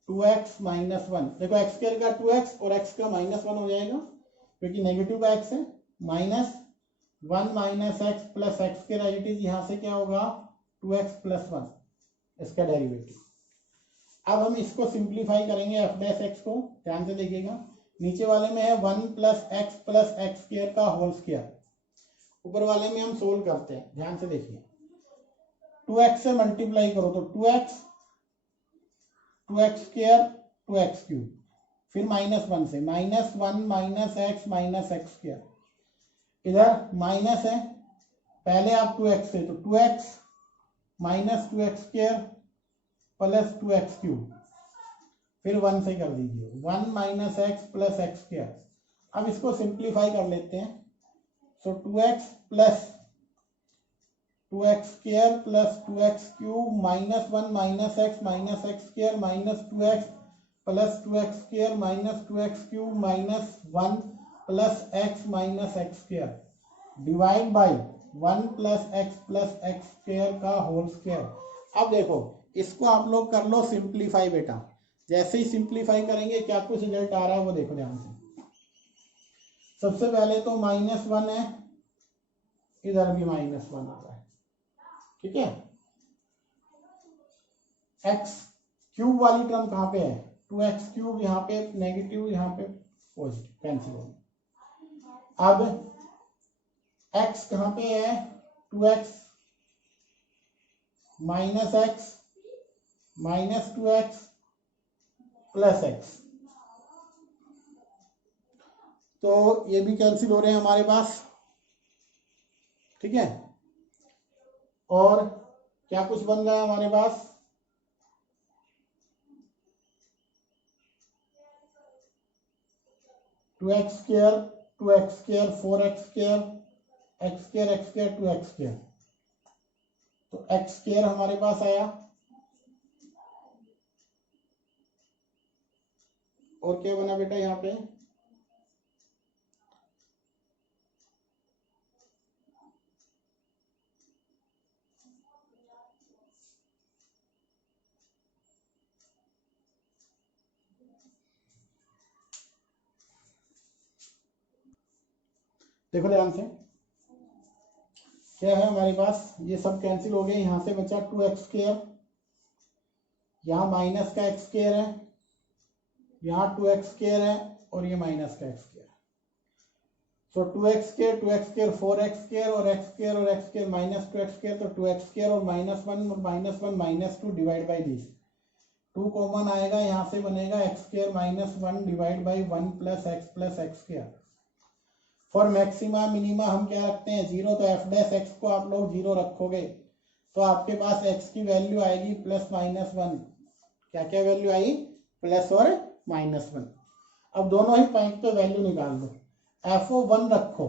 2x - 1। देखो x स्क्वायर का 2x और x का -1 हो जाएगा क्योंकि नेगेटिव का x है। -1 - x + x square as it is, यहाँ से क्या होगा? 2x + 1 इसका डेरिवेटिव। अब हम इसको सिंप्लीफाई करेंगे f' को। ध्यान से देखिएगा, नीचे वाले में है 1 + x + x स्क्वायर का होल स्क्वायर, ऊपर वाले में हम सोल्व करते हैं। ध्यान से देखिए, 2x से मल्टीप्लाई करो तो 2x, 2x square, 2x cube, फिर -1 से -1 - x - x स्क्वायर, इधर माइनस है, पहले आप 2x से तो 2x - 2x square + 2x cube, फिर 1 से कर दीजिए 1 - x + x स्क्वायर। अब इसको सिंप्लीफाई कर लेते हैं। सो 2x + 2x square + 2x cube -1 - x - x square -2x + 2x square -2x cube -1 + x - x square divide by 1 + x + x square का होल स्क्वायर। अब देखो इसको आप लोग कर लो सिंप्लीफाई बेटा। जैसे ही सिंप्लीफाई करेंगे क्या कुछ रिजल्ट आ रहा है वो देखो ध्यान से। सबसे पहले तो -1 है, इधर भी -1 आ रहा है। ठीक है, x क्यूब वाली टर्म कहाँ पे है? 2x क्यूब, यहाँ पे नेगेटिव, यहाँ पे पॉजिटिव, कैंसिल हो गया। अब x कहाँ पे है? 2x -x -2x + x, तो ये भी कैंसिल हो रहे हैं हमारे पास। ठीक है, और क्या कुछ बन रहा है हमारे पास? Two x square 4x square x square 2x square, तो x स्क्वायर हमारे पास आया। और क्या बना बेटा यहाँ पे? देखो ध्यान से, क्या है हमारे पास? ये सब कैंसिल हो गए, यहाँ से बचा 2x स्क्वायर, यहाँ माइनस का x स्क्वायर है, यहाँ 2x स्क्वायर है और ये माइनस का x स्क्वायर। सो 2x स्क्वायर 4x स्क्वायर और x स्क्वायर और x स्क्वायर -2x स्क्वायर, तो 2x स्क्वायर और -1 और -1 -2 डिवाइड बाई दिस, 2 कॉमन आएगा, यहाँ से बनेगा x square -1 divide by 1 + x + x square. For maxima minima हम क्या रखते हैं 0, तो एफ डैश एक्स को आप लोग 0 रखोगे तो आपके पास एक्स की वैल्यू आएगी +-1। क्या क्या वैल्यू आई, प्लस और -1। अब दोनों ही पॉइंट पे वैल्यू निकाल दो। FO1 रखो,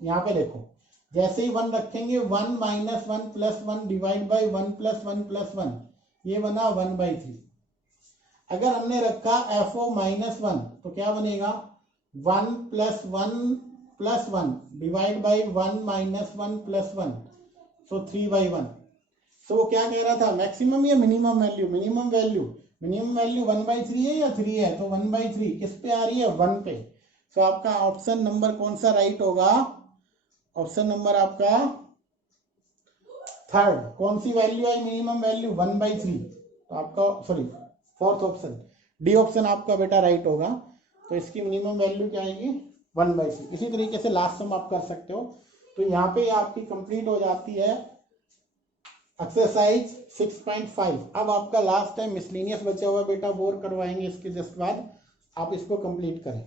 यहाँ पे देखो जैसे ही 1 रखेंगे 1 - 1 + 1 डिवाइड बाई 1 + 1 + 1, ये बना 1/3। अगर हमने रखा FO -1 तो क्या बनेगा 1 + 1 + 1 डिवाइड बाई 1 - 1 + 1, सो 3/1। तो वो क्या कह रहा था, मैक्सिमम या मिनिमम वैल्यू, मिनिमम वैल्यू 1/3 है या 3 है, तो 1/3 किस पे आ रही है, 1 पे। तो आपका ऑप्शन नंबर कौन सा राइट होगा, ऑप्शन नंबर आपका थर्ड। कौन सी वैल्यू आई मिनिमम वैल्यू, 1/3, तो आपका sorry fourth option D option आपका बेटा राइट होगा। तो इसकी मिनिमम वैल्यू क्या आएगी 1/3। इसी तरीके से लास्ट सम आप कर सकते हो। तो यहाँ पे आपकी कंप्लीट हो जाती है एक्सरसाइज 6.5। अब आपका लास्ट टाइम मिसलेनियस बचा हुआ बेटा, वो करवाएंगे इसके जस्ट बाद, आप इसको कंप्लीट करें।